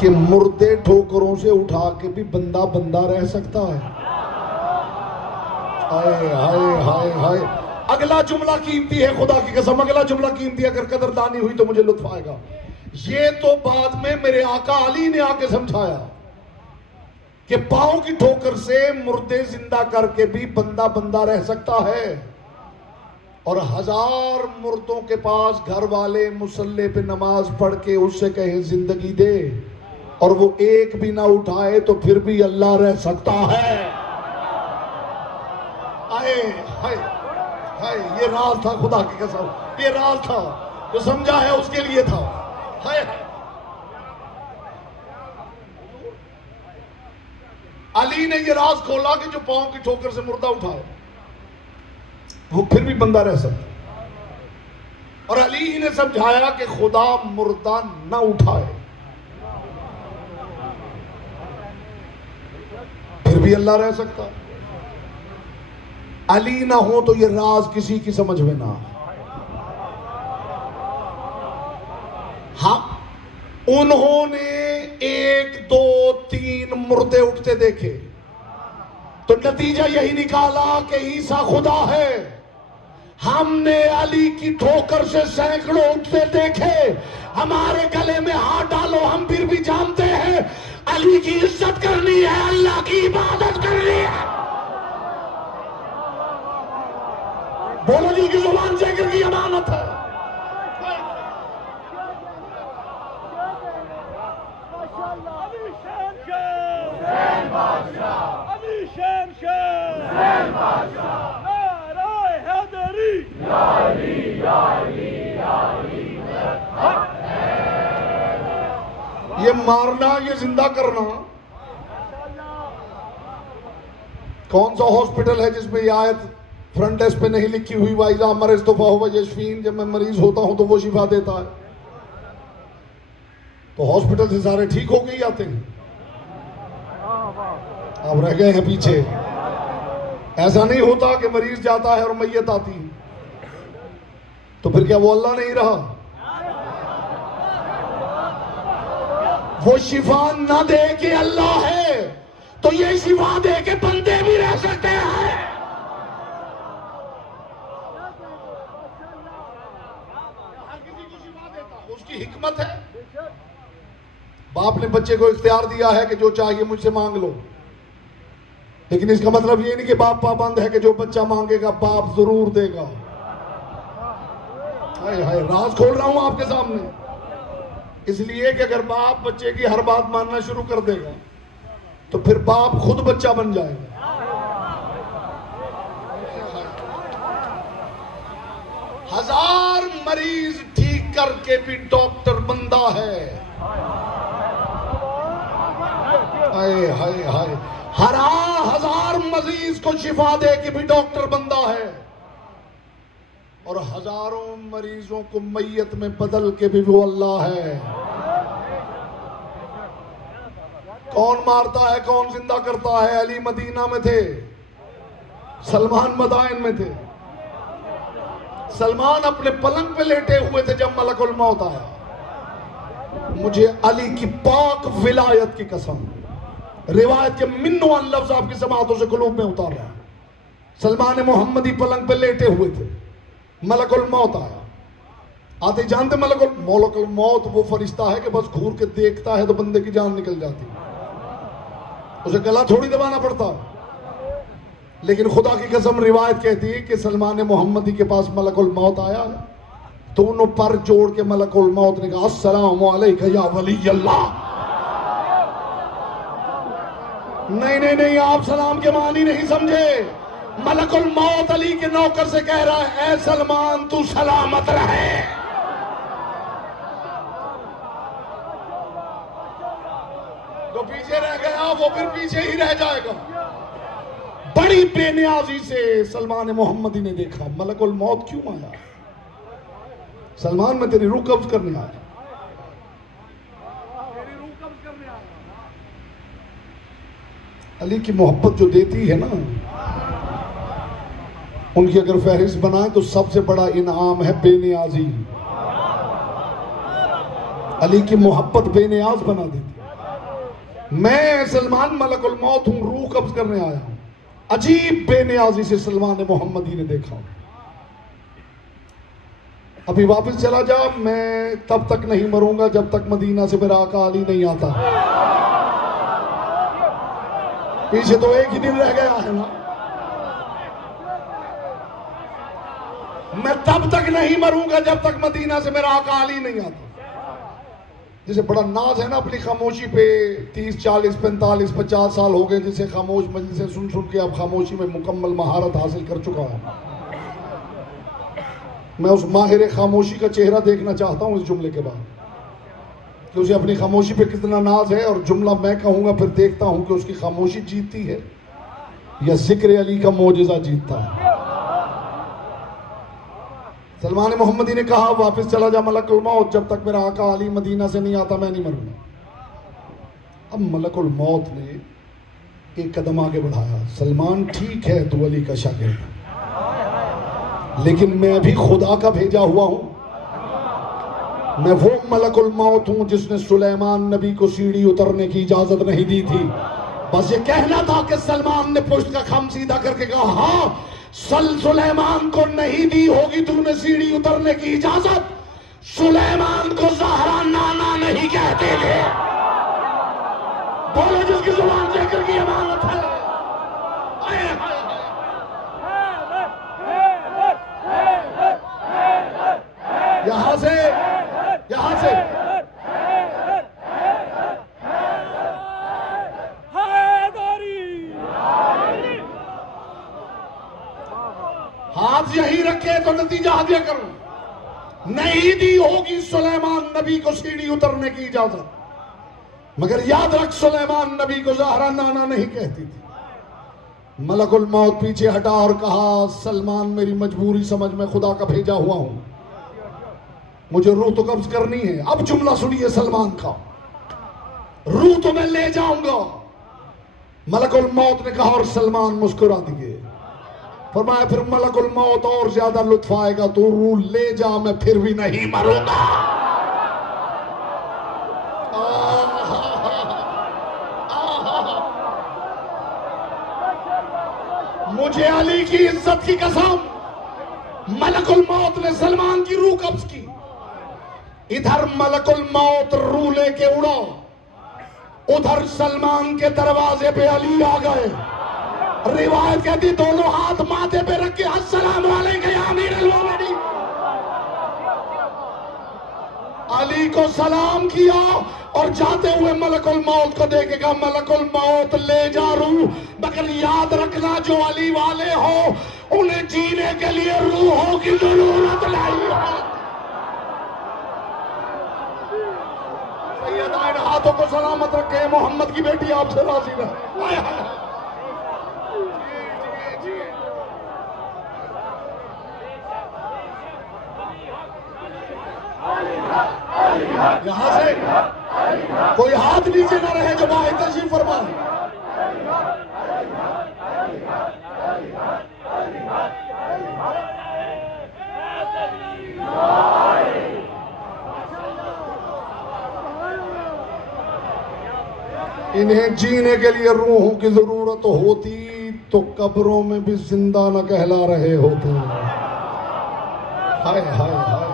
کہ مردے ٹھوکروں سے اٹھا کے بھی بندہ بندہ رہ سکتا ہے۔ ہائے ہائے ہائے ہائے، اگلا جملہ قیمتی ہے، خدا کی قسم اگلا جملہ قیمتی ہے، اگر قدردانی ہوئی تو مجھے لطف آئے گا۔ یہ تو بعد میں میرے آقا علی نے آ کے سمجھایا کہ پاؤں کی ٹھوکر سے مردے زندہ کر کے بھی بندہ بندہ رہ سکتا ہے، اور ہزار مردوں کے پاس گھر والے مصلی پہ نماز پڑھ کے اس سے کہیں زندگی دے اور وہ ایک بھی نہ اٹھائے تو پھر بھی اللہ رہ سکتا ہے۔ آئے ہائے ہائے، یہ راز تھا، خدا کی قسم یہ راز تھا، جو سمجھا ہے اس کے لیے تھا۔ ہائے علی نے یہ راز کھولا کہ جو پاؤں کی ٹھوکر سے مردہ اٹھائے وہ پھر بھی بندہ رہ سکتا، اور علی نے سمجھایا کہ خدا مردہ نہ اٹھائے پھر بھی اللہ رہ سکتا۔ علی نہ ہو تو یہ راز کسی کی سمجھ میں نہ آئے۔ ہاں انہوں نے ایک دو تین مردے اٹھتے دیکھے تو نتیجہ یہی نکالا کہ عیسیٰ خدا ہے۔ ہم نے علی کی ٹھوکر سے سینکڑوں اٹھتے دیکھے، ہمارے گلے میں ہاتھ ڈالو ہم پھر بھی جانتے ہیں علی کی عزت کرنی ہے، اللہ کی عبادت کرنی ہے۔ بولو جی کی زبان ذکر کی امانت ہے۔ علی شان شاہ، نعرہ حیدری، یہ مارنا یہ زندہ کرنا، کون سا ہاسپٹل ہے جس میں یہ آیت فرنٹ ڈیسک پہ نہیں لکھی ہوئی وَإِذَا مَرِضْتُ فَهُوَ يَشْفِينِ، جب میں مریض ہوتا ہوں تو وہ شفا دیتا ہے؟ تو ہاسپٹل سے سارے ٹھیک ہو گئی آتے ہیں، آپ رہ گئے ہیں پیچھے۔ ایسا نہیں ہوتا کہ مریض جاتا ہے اور میت آتی ہے، تو پھر کیا وہ اللہ نہیں رہا؟ وہ شفا نہ دے کے اللہ ہے تو یہ شفا دے کے بندے بھی رہ سکتے ہیں۔ ہر کسی کو شفا دیتا، اس کی حکمت ہے۔ باپ نے بچے کو اختیار دیا ہے کہ جو چاہیے مجھ سے مانگ لو، لیکن اس کا مطلب یہ نہیں کہ باپ پابند ہے کہ جو بچہ مانگے گا باپ ضرور دے گا۔ ہائے ہائے، راز کھول رہا ہوں آپ کے سامنے، اس لیے کہ اگر باپ بچے کی ہر بات ماننا شروع کر دے گا تو پھر باپ خود بچہ بن جائے گا۔ ہزار مریض ٹھیک کر کے بھی ڈاکٹر بندہ ہے۔ ہائے ہائے ہائے، ہر ہزار مریض کو شفا دے کے بھی ڈاکٹر بندہ ہے، اور ہزاروں مریضوں کو میت میں بدل کے بھی وہ اللہ ہے۔ کون مارتا ہے، کون زندہ کرتا ہے؟ علی مدینہ میں تھے، سلمان مدائن میں تھے۔ سلمان اپنے پلنگ پہ لیٹے ہوئے تھے جب ملک الموت آیا۔ مجھے علی کی پاک ولایت کی قسم، روایت کے منوان لفظ آپ کی سماعتوں سے قلوب میں اتار رہا ہے۔ سلمان محمدی پلنگ پہ لیٹے ہوئے تھے، ملک الموت آیا۔ آتے جانتے ملک الموت وہ فرشتہ ہے کہ بس گھور کے دیکھتا ہے تو بندے کی جان نکل جاتی، اسے گلا تھوڑی دبانا پڑتا۔ لیکن خدا کی قسم روایت کہتی ہے کہ سلمان محمدی کے پاس ملک الموت آیا، دونوں پر جوڑ کے ملک الموت نے کہا السلام علیکہ یا ولی اللہ۔ نہیں آپ سلام کے معنی نہیں سمجھے۔ ملک الموت علی کے نوکر سے کہہ رہا ہے اے سلمان تو سلامت رہے۔ جو پیچھے رہ گیا وہ پھر پیچھے ہی رہ جائے گا۔ بڑی بے نیازی سے سلمان محمدی نے دیکھا ملک الموت کیوں آیا؟ سلمان میں تیری روح قبض کرنے آیا۔ علی کی محبت جو دیتی ہے نا، ان کی اگر فہرست بنائیں تو سب سے بڑا انعام ہے بے نیازی۔ علی کی محبت بے نیاز بنا دیتی۔ میں سلمان ملک الموت ہوں، روح قبض کرنے آیا ہوں۔ عجیب بے نیازی سے سلمان محمدی نے دیکھا، ابھی واپس چلا جا، میں تب تک نہیں مروں گا جب تک مدینہ سے میرا آقا علی نہیں آتا۔ پیچھے تو ایک ہی دن رہ گیا ہے نا۔ میں تب تک نہیں مروں گا جب تک مدینہ سے میرا آقا علی نہیں آتا۔ جسے بڑا ناز ہے نا اپنی خاموشی پہ، 30 40 45 50 سال ہو گئے جسے خاموش مجلسیں سن سن کے اب خاموشی میں مکمل مہارت حاصل کر چکا ہوں۔ میں اس ماہر خاموشی کا چہرہ دیکھنا چاہتا ہوں اس جملے کے بعد، کہ اسے اپنی خاموشی پہ کتنا ناز ہے، اور جملہ میں کہوں گا پھر دیکھتا ہوں کہ اس کی خاموشی جیتتی ہے یا ذکر علی کا معجزہ جیتتا ہے۔ سلمان محمدی نے کہا واپس چلا جا ملک الموت، جب تک میرا آقا علی مدینہ سے نہیں آتا میں نہیں مروں گا۔ اب ملک الموت نے ایک قدم آگے بڑھایا، سلمان ٹھیک ہے تو علی کا شاگرد، لیکن میں بھی خدا کا بھیجا ہوا ہوں۔ میں وہ ملک الموت ہوں جس نے سلیمان نبی کو سیڑھی اترنے کی اجازت نہیں دی تھی۔ بس یہ کہنا تھا کہ سلمان نے پشت کا خم سیدھا کر کے کہا ہاں سلیمان کو نہیں دی ہوگی تو نے سیڑھی اترنے کی اجازت، سلیمان کو زہرا نانا نہیں کہتے تھے۔ بولو جس کی زبان ذکر کی امانت ہے۔ یہاں سے ہاتھ یہی رکھے تو نتیجہ دیا کرو، نہیں دی ہوگی سلیمان نبی کو سیڑھی اترنے کی اجازت، مگر یاد رکھ سلیمان نبی کو زہرا نانا نہیں کہتی تھی۔ ملک الموت پیچھے ہٹا اور کہا سلمان میری مجبوری سمجھ میں خدا کا بھیجا ہوا ہوں، مجھے روح تو قبض کرنی ہے۔ اب جملہ سنیے سلمان کا، روح تو میں لے جاؤں گا۔ ملک الموت نے کہا اور سلمان مسکرا دیے، فرمایا پھر ملک الموت اور زیادہ لطف آئے گا، تو روح لے جا میں پھر بھی نہیں مروں گا۔ مجھے علی کی عزت کی قسم، ملک الموت نے سلمان کی روح قبض کی، ادھر ملک الموت روح لے کے اڑا، ادھر سلمان کے دروازے پہ علی آ گئے۔ روایت کہتی دونوں ہاتھ ماتھے پہ رکھ کے السلام علیکم یا امیر المومنین، علی کو سلام کیا اور جاتے ہوئے ملک الموت کو دیکھے گا ملک الموت لے جا روح، مگر یاد رکھنا جو علی والے ہو انہیں جینے کے لیے روحوں کی ضرورت نہیں ہے۔ ہاتھوں کو سلامت رکھے. محمد کی بیٹی آپ سے راضی رہے. آئے آئے. یہاں سے کوئی ہاتھ نیچے نہ رہے جو باہر تشریف فرما. انہیں جینے کے لیے روحوں کی ضرورت ہوتی تو قبروں میں بھی زندہ نہ کہلا رہے ہوتے. ہائے ہائے ہائے.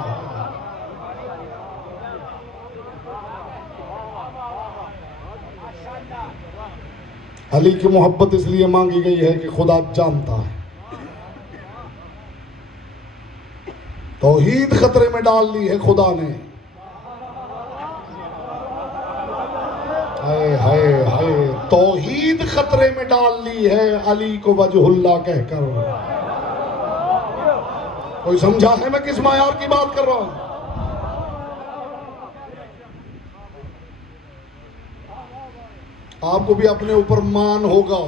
علی کی محبت اس لیے مانگی گئی ہے کہ خدا جانتا ہے. توحید خطرے میں ڈال لی ہے خدا نے. ہائے ہائے ہائے. توحید خطرے میں ڈال لی ہے علی کو وجہ اللہ کہہ کر. کوئی سمجھا ہے میں کس معیار کی بات کر رہا ہوں؟ آپ کو بھی اپنے اوپر مان ہوگا.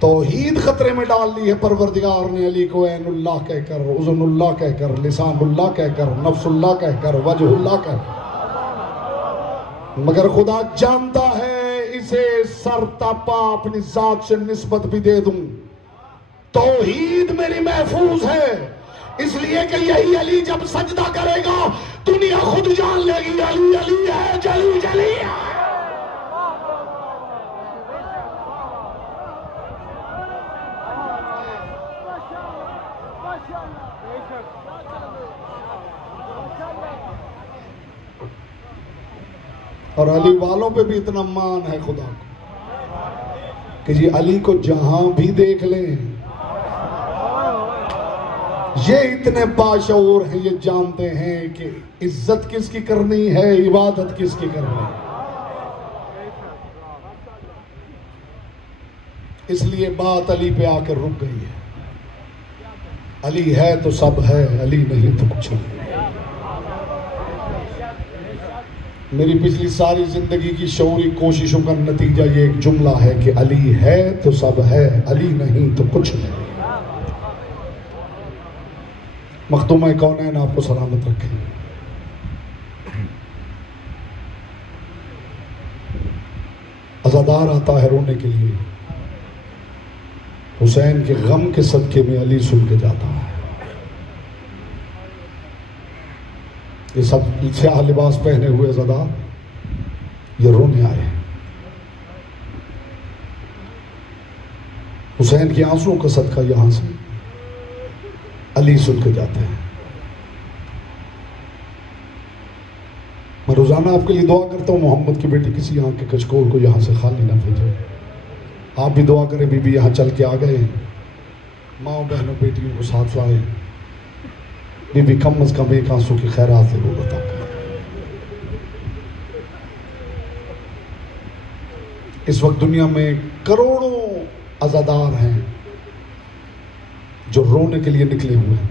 توحید خطرے میں ڈال لی ہے پروردگار نے علی کو عین اللہ کہہ کر، اذن اللہ کہہ کر، لسان اللہ کہہ کر، نفس اللہ کہہ کر، وجہ اللہ کہہ کر. مگر خدا جانتا ہے اسے سر تاپا اپنی ذات سے نسبت بھی دے دوں. توحید میری محفوظ ہے، اس لیے کہ یہی علی جب سجدہ کرے گا دنیا خود جان لے گی علی علی ہے، جلی جلی ہے. اور علی والوں پہ بھی اتنا مان ہے خدا کو کہ جی علی کو جہاں بھی دیکھ لیں یہ اتنے باشعور ہیں، یہ جانتے ہیں کہ عزت کس کی کرنی ہے، عبادت کس کی کرنی ہے. اس لیے بات علی پہ آ کر رک گئی ہے. علی ہے تو سب ہے، علی نہیں تو کچھ نہیں. میری پچھلی ساری زندگی کی شعوری کوششوں کا نتیجہ یہ ایک جملہ ہے کہ علی ہے تو سب ہے، علی نہیں تو کچھ نہیں. مخدومہ کونین آپ کو سلامت رکھے. عزادار آتا ہے رونے کے لیے، حسین کے غم کے صدقے میں علی سن کے جاتا ہے. یہ سب سیاہ لباس پہنے ہوئے عزادار یہ رونے آئے. حسین کے آنسوؤں کا صدقہ یہاں سے علی سن کے جاتے ہیں. میں روزانہ آپ کے لیے دعا کرتا ہوں محمد کی بیٹی کسی آنکھ کے کچکول کو یہاں سے خالی نہ بھیجے. آپ بھی دعا کریں بی بی یہاں چل کے آ گئے، ماں بہنوں بیٹیوں کو ساتھ لائے. بی بی کم از کم ایک آنسو کی خیرات ضرور عطا کریں. اس وقت دنیا میں کروڑوں عزادار ہیں جو رونے کے لیے نکلے ہوئے ہیں.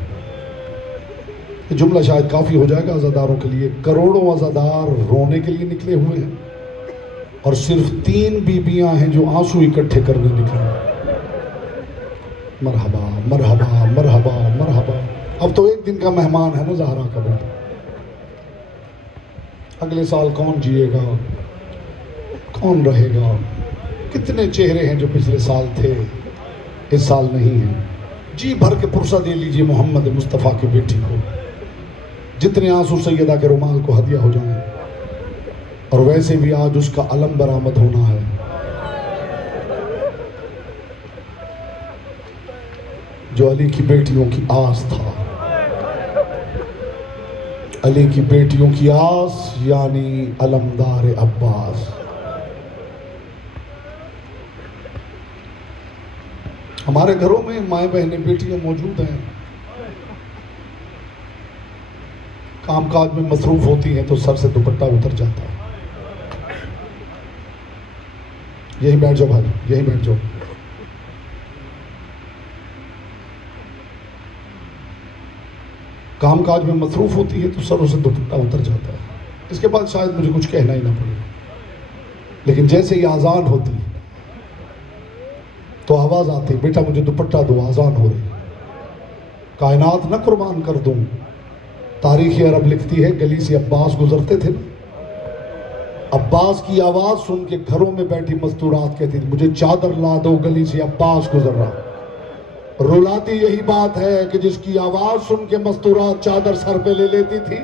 یہ جملہ شاید کافی ہو جائے گا عزاداروں کے لیے. کروڑوں عزادار رونے کے لیے نکلے ہوئے ہیں اور صرف 3 بیویاں ہیں جو آنسو اکٹھے کرنے نکلے. مرحبا مرحبا مرحبا مرحبا. اب تو ایک دن کا مہمان ہے نا زہرا کا بیٹا. اگلے سال کون جیے گا، کون رہے گا؟ کتنے چہرے ہیں جو پچھلے سال تھے اس سال نہیں ہیں. جی بھر کے پرسہ دے لیجئے محمد مصطفیٰ کی بیٹی کو. جتنے آنسو سیدہ کے رومال کو ہدیہ ہو جائیں. اور ویسے بھی آج اس کا علم برآمد ہونا ہے. جو علی کی بیٹیوں کی آس تھا. علی کی بیٹیوں کی آس یعنی علمدار عباس. ہمارے گھروں میں مائیں بہنیں بیٹیاں موجود ہیں، کام کاج میں مصروف ہوتی ہیں تو سر سے دوپٹہ اتر جاتا ہے. یہی بیٹھ جاؤ بھائی، یہی بیٹھ جاؤ. کام کاج میں مصروف ہوتی ہے تو سروں سے دوپٹہ اتر جاتا ہے. اس کے بعد شاید مجھے کچھ کہنا ہی نہ پڑے. لیکن جیسے ہی آزان ہوتی تو آواز آتی، بیٹا مجھے دوپٹہ دو، آزان ہو رہی، کائنات نہ قربان کر دوں۔ تاریخ عرب لکھتی ہے گلی سے عباس گزرتے تھے، عباس کی آواز سن کے گھروں میں بیٹھی مستورات کہتی تھی مجھے چادر لا دو، گلی سے عباس گزر رہا۔ رولاتی یہی بات ہے کہ جس کی آواز سن کے مستورات چادر سر پہ لے لیتی تھی،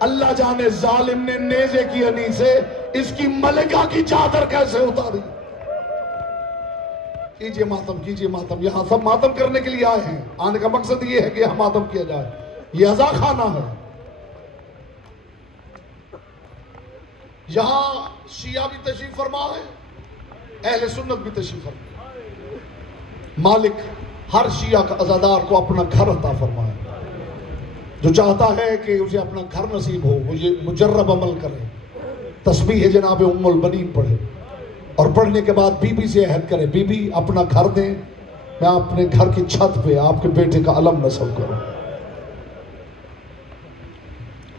اللہ جانے ظالم نے نیزے کی انی سے اس کی ملکہ کی چادر کیسے اتاری۔ کیجئے ماتم، کیجئے ماتم، یہاں سب ماتم کرنے کے لیے آئے ہیں، آنے کا مقصد یہ ہے کہ یہاں ماتم کیا جائے، یہ عزا خانہ ہے۔ یہاں شیعہ بھی تشریف فرما ہے، اہل سنت بھی تشریف فرما ہے۔ مالک ہر شیعہ کا عزادار کو اپنا گھر عطا فرمائے، جو چاہتا ہے کہ اسے اپنا گھر نصیب ہو وہ یہ مجرب عمل کرے، تسبیح جناب ام البنین پڑھے، اور پڑھنے کے بعد بی بی سے عہد کرے بی بی اپنا گھر دیں، میں اپنے گھر کی چھت پہ آپ کے بیٹے کا علم نصب کروں۔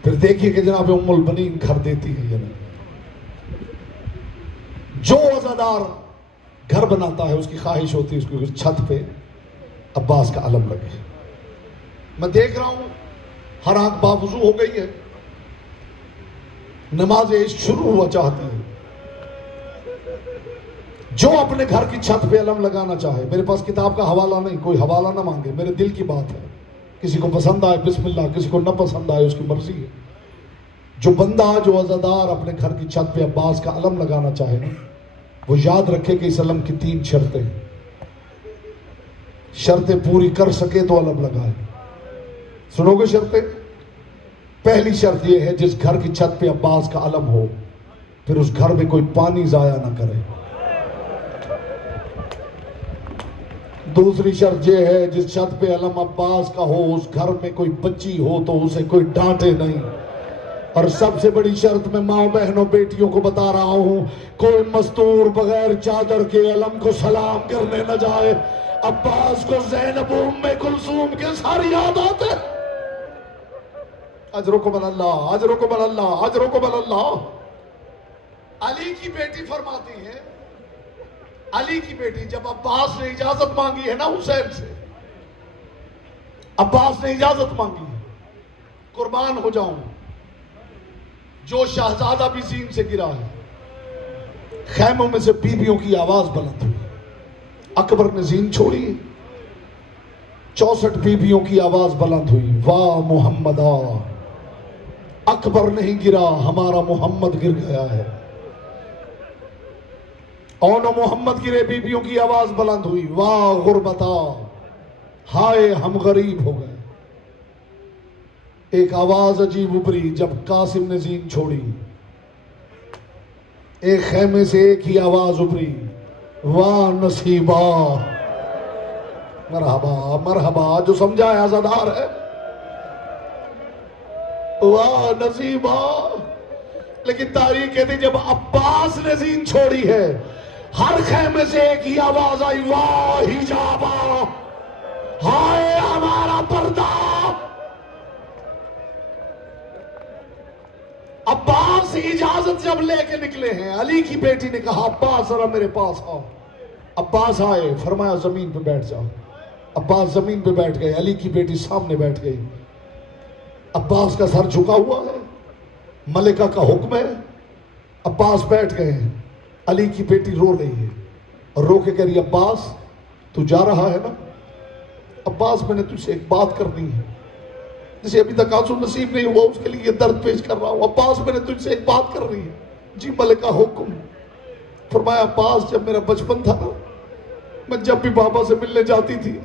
پھر دیکھیے کہ جناب ام البنین گھر دیتی ہے یا نہیں۔ جو عزادار گھر بناتا ہے اس کی خواہش ہوتی ہے اس کی چھت پہ عباس کا علم لگے۔ میں دیکھ رہا ہوں ہر آنکھ باوضو ہو گئی ہے، نماز عشق شروع ہوا چاہتی ہے۔ جو اپنے گھر کی چھت پہ علم لگانا چاہے، میرے پاس کتاب کا حوالہ نہیں، کوئی حوالہ نہ مانگے، میرے دل کی بات ہے، کسی کو پسند آئے بسم اللہ، کسی کو نہ پسند آئے اس کی مرضی ہے۔ جو بندہ جو عزادار اپنے گھر کی چھت پہ عباس کا علم لگانا چاہے نا، وہ یاد رکھے کہ اس علم کی 3 شرطیں، شرطیں پوری کر سکے تو علم لگائے۔ سنو گے شرطیں؟ پہلی شرط یہ ہے جس گھر کی چھت پہ عباس کا علم ہو پھر اس گھر میں کوئی پانی ضائع نہ کرے۔ دوسری شرط یہ ہے جس چھت پہ علم عباس کا ہو اس گھر میں کوئی بچی ہو تو اسے کوئی ڈانٹے نہیں۔ اور سب سے بڑی شرط میں ماں بہنوں بیٹیوں کو بتا رہا ہوں، کوئی مستور بغیر چادر کے علم کو سلام کرنے نہ جائے۔ عباس کو زینب ام کلثوم کے ساری یاد آتے، اجرکم اللہ، اجرکم اللہ، اجرکم اللہ۔ علی کی بیٹی فرماتی ہے، علی کی بیٹی جب عباس نے اجازت مانگی ہے نا حسین سے، عباس نے اجازت مانگی ہے قربان ہو جاؤں، جو شہزادہ بھی زین سے گرا ہے۔ خیموں میں سے بیویوں کی آواز بلند ہوئی، اکبر نے زین چھوڑی، 64 بیویوں کی آواز بلند ہوئی، واہ محمدہ، اکبر نہیں گرا ہمارا محمد گر گیا ہے۔ اونو محمد گرے، بیویوں کی آواز بلند ہوئی، واہ غربتا، ہائے ہم غریب ہو گئے۔ ایک آواز عجیب ابری جب قاسم نے زین چھوڑی، ایک خیمے سے ایک ہی آواز ابری، واہ نصیبہ، مرحبا مرحبا، جو سمجھا ہے عزادار ہے، واہ نصیبہ۔ لیکن تاریخ کہتی جب عباس نے زین چھوڑی ہے ہر خیمے سے ایک ہی آواز آئی، واہ حجابہ، ہائے ہمارا پردہ۔ عباس اجازت جب لے کے نکلے ہیں، علی کی بیٹی نے کہا عباس ذرا میرے پاس آؤ۔ عباس آئے، فرمایا زمین پہ بیٹھ جاؤ۔ عباس زمین پہ بیٹھ گئے، علی کی بیٹی سامنے بیٹھ گئی۔ عباس کا سر جھکا ہوا ہے، ملکہ کا حکم ہے، عباس بیٹھ گئے ہیں۔ علی کی بیٹی رو رہی ہے اور رو کے کہہ رہی عباس تو جا رہا ہے نا؟ عباس میں نے تجھ سے ایک بات کرنی ہے، جسے ابھی تک آنسو نصیب نہیں ہوا اس کے لیے یہ درد پیش کر رہا ہوں۔ عباس میں نے تجھ سے ایک بات کرنی ہے۔ جی ملکہ حکم۔ فرمایا عباس جب میرا بچپن تھا نا، میں جب بھی بابا سے ملنے جاتی تھی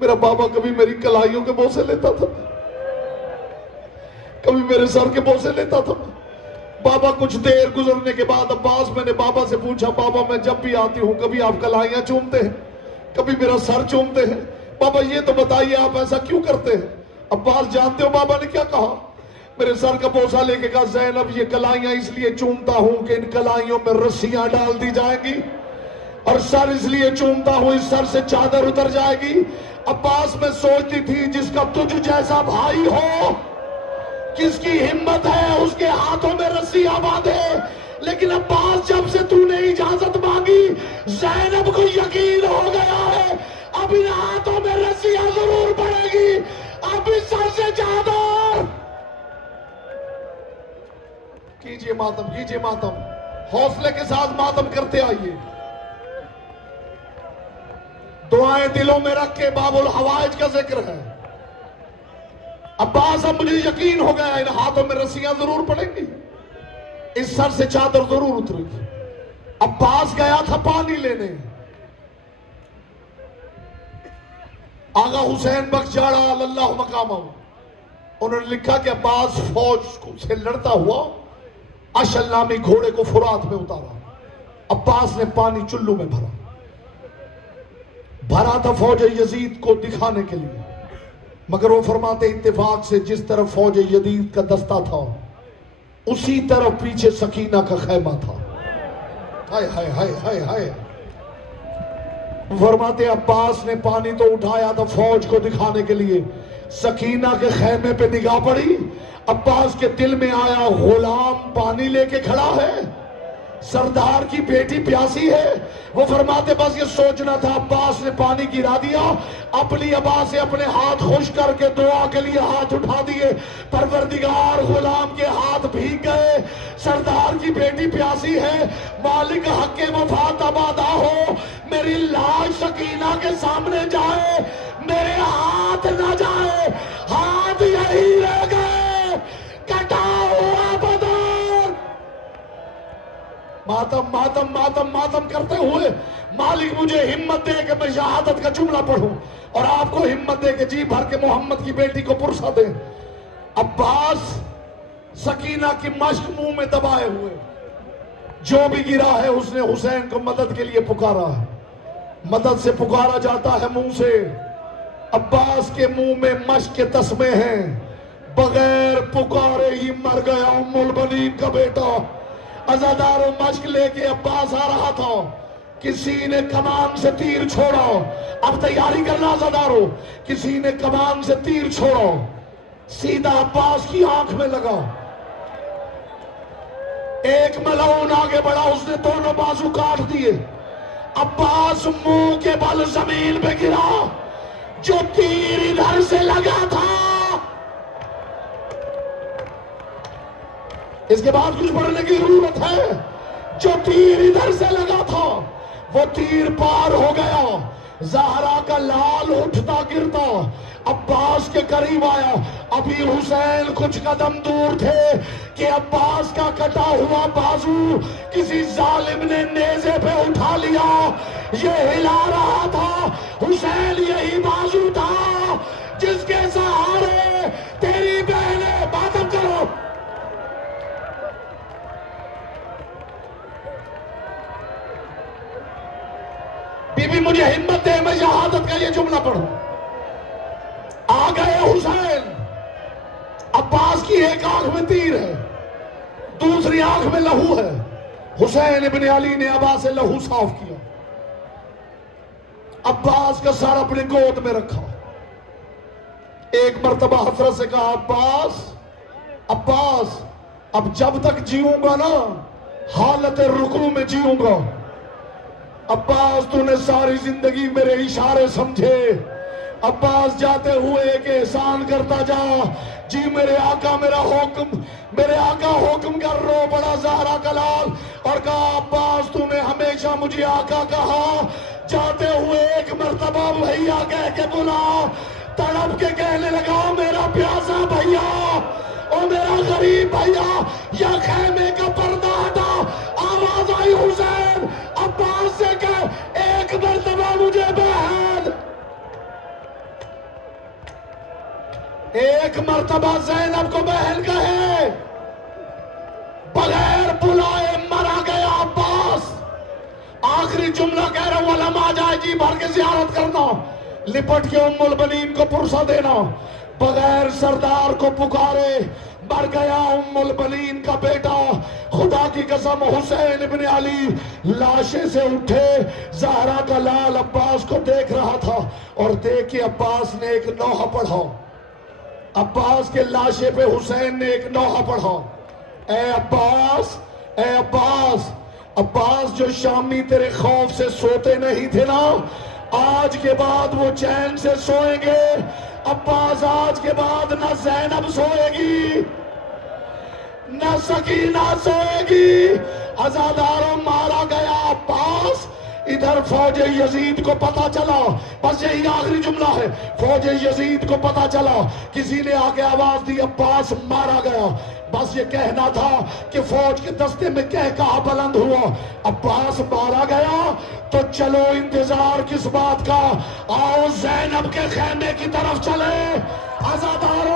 میرا بابا کبھی میری کلائیوں کے بوسے لیتا تھا، کبھی میرے سر کے بوسے لیتا تھا۔ بابا کچھ دیر گزرنے کے بعد عباس میں نے بابا سے پوچھا بابا میں جب بھی آتی ہوں کبھی آپ کلائیاں چومتے ہیں کبھی میرا سر چومتے ہیں، بابا یہ تو بتائیے آپ ایسا کیوں کرتے ہیں؟ عباس جانتے ہو بابا نے کیا کہا؟ میرے سر کا بوسہ لے کے کہا زینب یہ کلائیاں اس لیے چومتا ہوں کہ ان کلائیوں میں رسیاں ڈال دی جائیں گی، اور سر اس لیے چومتا ہوں اس سر سے چادر اتر جائے گی۔ عباس میں سوچتی تھی جس کا تجھ جیسا بھائی ہو، کس کی ہمت ہے اس کے ہاتھوں میں رسیاں باندھے، لیکن عباس جب سے تو نے اجازت مانگی زینب کو یقین ہو گیا ہے اب ان ہاتھوں میں رسیاں ضرور پڑے گی، اب اس سر سے چادر۔ کیجئے ماتم، کیجئے ماتم، حوصلے کے ساتھ ماتم کرتے آئیے، دعائیں دلوں میں رکھ کے باب الحوائج کا ذکر ہے۔ عباس اب مجھے یقین ہو گیا ان ہاتھوں میں رسیاں ضرور پڑیں گی، اس سر سے چادر ضرور اترے گی۔ عباس گیا تھا پانی لینے، آغا حسین بخش جاڑا اللہ مقامہ، انہوں نے لکھا کہ عباس فوج سے لڑتا ہوا اشل نامی گھوڑے کو فرات میں اتارا، عباس نے پانی چلو میں بھرا تھا فوج یزید کو دکھانے کے لیے، مگر وہ فرماتے اتفاق سے جس طرف فوج یزید کا دستہ تھا اسی طرف پیچھے سکینہ کا خیمہ تھا۔ ہائے ہائے ہائے ہائے ہائے، فرماتے عباس نے پانی تو اٹھایا تھا فوج کو دکھانے کے لیے، سکینہ کے خیمے پہ نگاہ پڑی، عباس کے دل میں آیا غلام پانی لے کے کھڑا ہے، سردار کی بیٹی پیاسی ہے۔ وہ فرماتے بس یہ سوچنا تھا، عباس نے پانی گرا دیا، اپنی ابا سے اپنے ہاتھ خوش کر کے دعا کے لیے ہاتھ اٹھا دیے، پروردگار غلام کے ہاتھ بھیگ گئے، سردار کی بیٹی پیاسی ہے، مالک حق وفا تبادہ ہو، میری لاش سکینہ کے سامنے جائے، میرے ہاتھ نہ جائے، ہاتھ یہی رہ گئے، کٹا ہوا بدن۔ ماتم ماتم ماتم ماتم کرتے ہوئے مالک مجھے ہمت دے کہ میں شہادت کا جملہ پڑھوں اور آپ کو ہمت دے کہ جی بھر کے محمد کی بیٹی کو پرسہ دیں۔ عباس سکینہ کی مشک منہ میں دبائے ہوئے، جو بھی گرا ہے اس نے حسین کو مدد کے لیے پکارا ہے، مدد سے پکارا جاتا ہے منہ سے۔ عباس کے منہ میں مشک کے تسمے ہیں، بغیر پکارے ہی مر گیا ام البنین کا بیٹا۔ عزادارو مشک لے کے عباس آ رہا تھا، کسی نے کمان سے تیر چھوڑا، اب تیاری کرنا عزادارو، کسی نے کمان سے تیر چھوڑا، سیدھا عباس کی آنکھ میں لگا، ایک ملعون آگے بڑھا، اس نے دونوں بازو کاٹ دیے، عباس منہ کے بل زمین پہ گرا، جو تیر ادھر سے لگا تھا۔ اس کے بعد کچھ پڑھنے کی ضرورت ہے، جو تیر ادھر سے لگا تھا وہ تیر پار ہو گیا، زہرا کا لال اٹھتا گرتا عباس کے قریب آیا، ابھی حسین کچھ قدم دور تھے کہ عباس کا کٹا ہوا بازو کسی ظالم نے نیزے پہ اٹھا لیا، یہ ہلا رہا تھا، حسین یہی بازو تھا جس کے سہارے تیری بہنیں ماتم کرو۔ بی بی مجھے ہمت دے میں شہادت کا یہ جملہ پڑھوں۔ آ گئے حسین، عباس کی ایک آنکھ میں تیر ہے، دوسری آنکھ میں لہو ہے، حسین ابن علی نے عباس سے لہو صاف کیا، عباس کا سر اپنے گود میں رکھا، ایک مرتبہ حضرت سے کہا عباس عباس اب جب تک جیوں گا نا حالت رکوع میں جیوں گا، عباس تو نے ساری زندگی میرے اشارے سمجھے، عباس جاتے ہوئے ایک احسان کرتا جا، جی میرے آقا میرا حکم، میرے آقا حکم کر، رو پڑا زہرا کا لال اور کہا عباس تو نے ہمیشہ مجھے آقا کہا، جاتے ہوئے ایک مرتبہ بھیا کہہ کے بلا، تڑپ کے کہنے لگا میرا پیاسا بھیا، او میرا غریب بھیا، یا خیمے کا پردہ ہٹا، آواز آئی حسین عباس سے کہ ایک مرتبہ مجھے بہن، ایک مرتبہ زینب کو بہن کہے، بغیر بلائے مرا گیا عباس۔ آخری جملہ کہہ رہا ہوں، علماء جائے جی بھر کے زیارت کرنا، لپٹ کے ام البنین کو پرسہ دینا، بغیر سردار کو پکارے مر گیا ام البنین کا بیٹا۔ خدا کی قسم حسین ابن علی لاشے سے اٹھے، زہرا کا لال عباس کو دیکھ رہا تھا اور دیکھ کے عباس نے ایک نوحہ پڑھا، عباس کے لاشے پہ حسین نے ایک نوحہ پڑھا، اے عباس اے عباس، عباس جو شامی تیرے خوف سے سوتے نہیں تھے نا، آج کے بعد وہ چین سے سوئیں گے۔ عباس آج کے بعد نہ زینب سوئے گی نہ سکینہ سوئے گی، عزاداروں مارا گیا عباس۔ ادھر فوج یزید کو پتا چلا، بس یہی آخری جملہ ہے، فوج یزید کو پتا چلا، کسی نے آگے آواز دی عباس مارا گیا، بس یہ کہنا تھا کہ فوج کے دستے میں کہا بلند ہوا، عباس مارا گیا، تو چلو انتظار کس بات کا، آؤ زینب کے خیمے کی طرف چلے۔ عزاداروں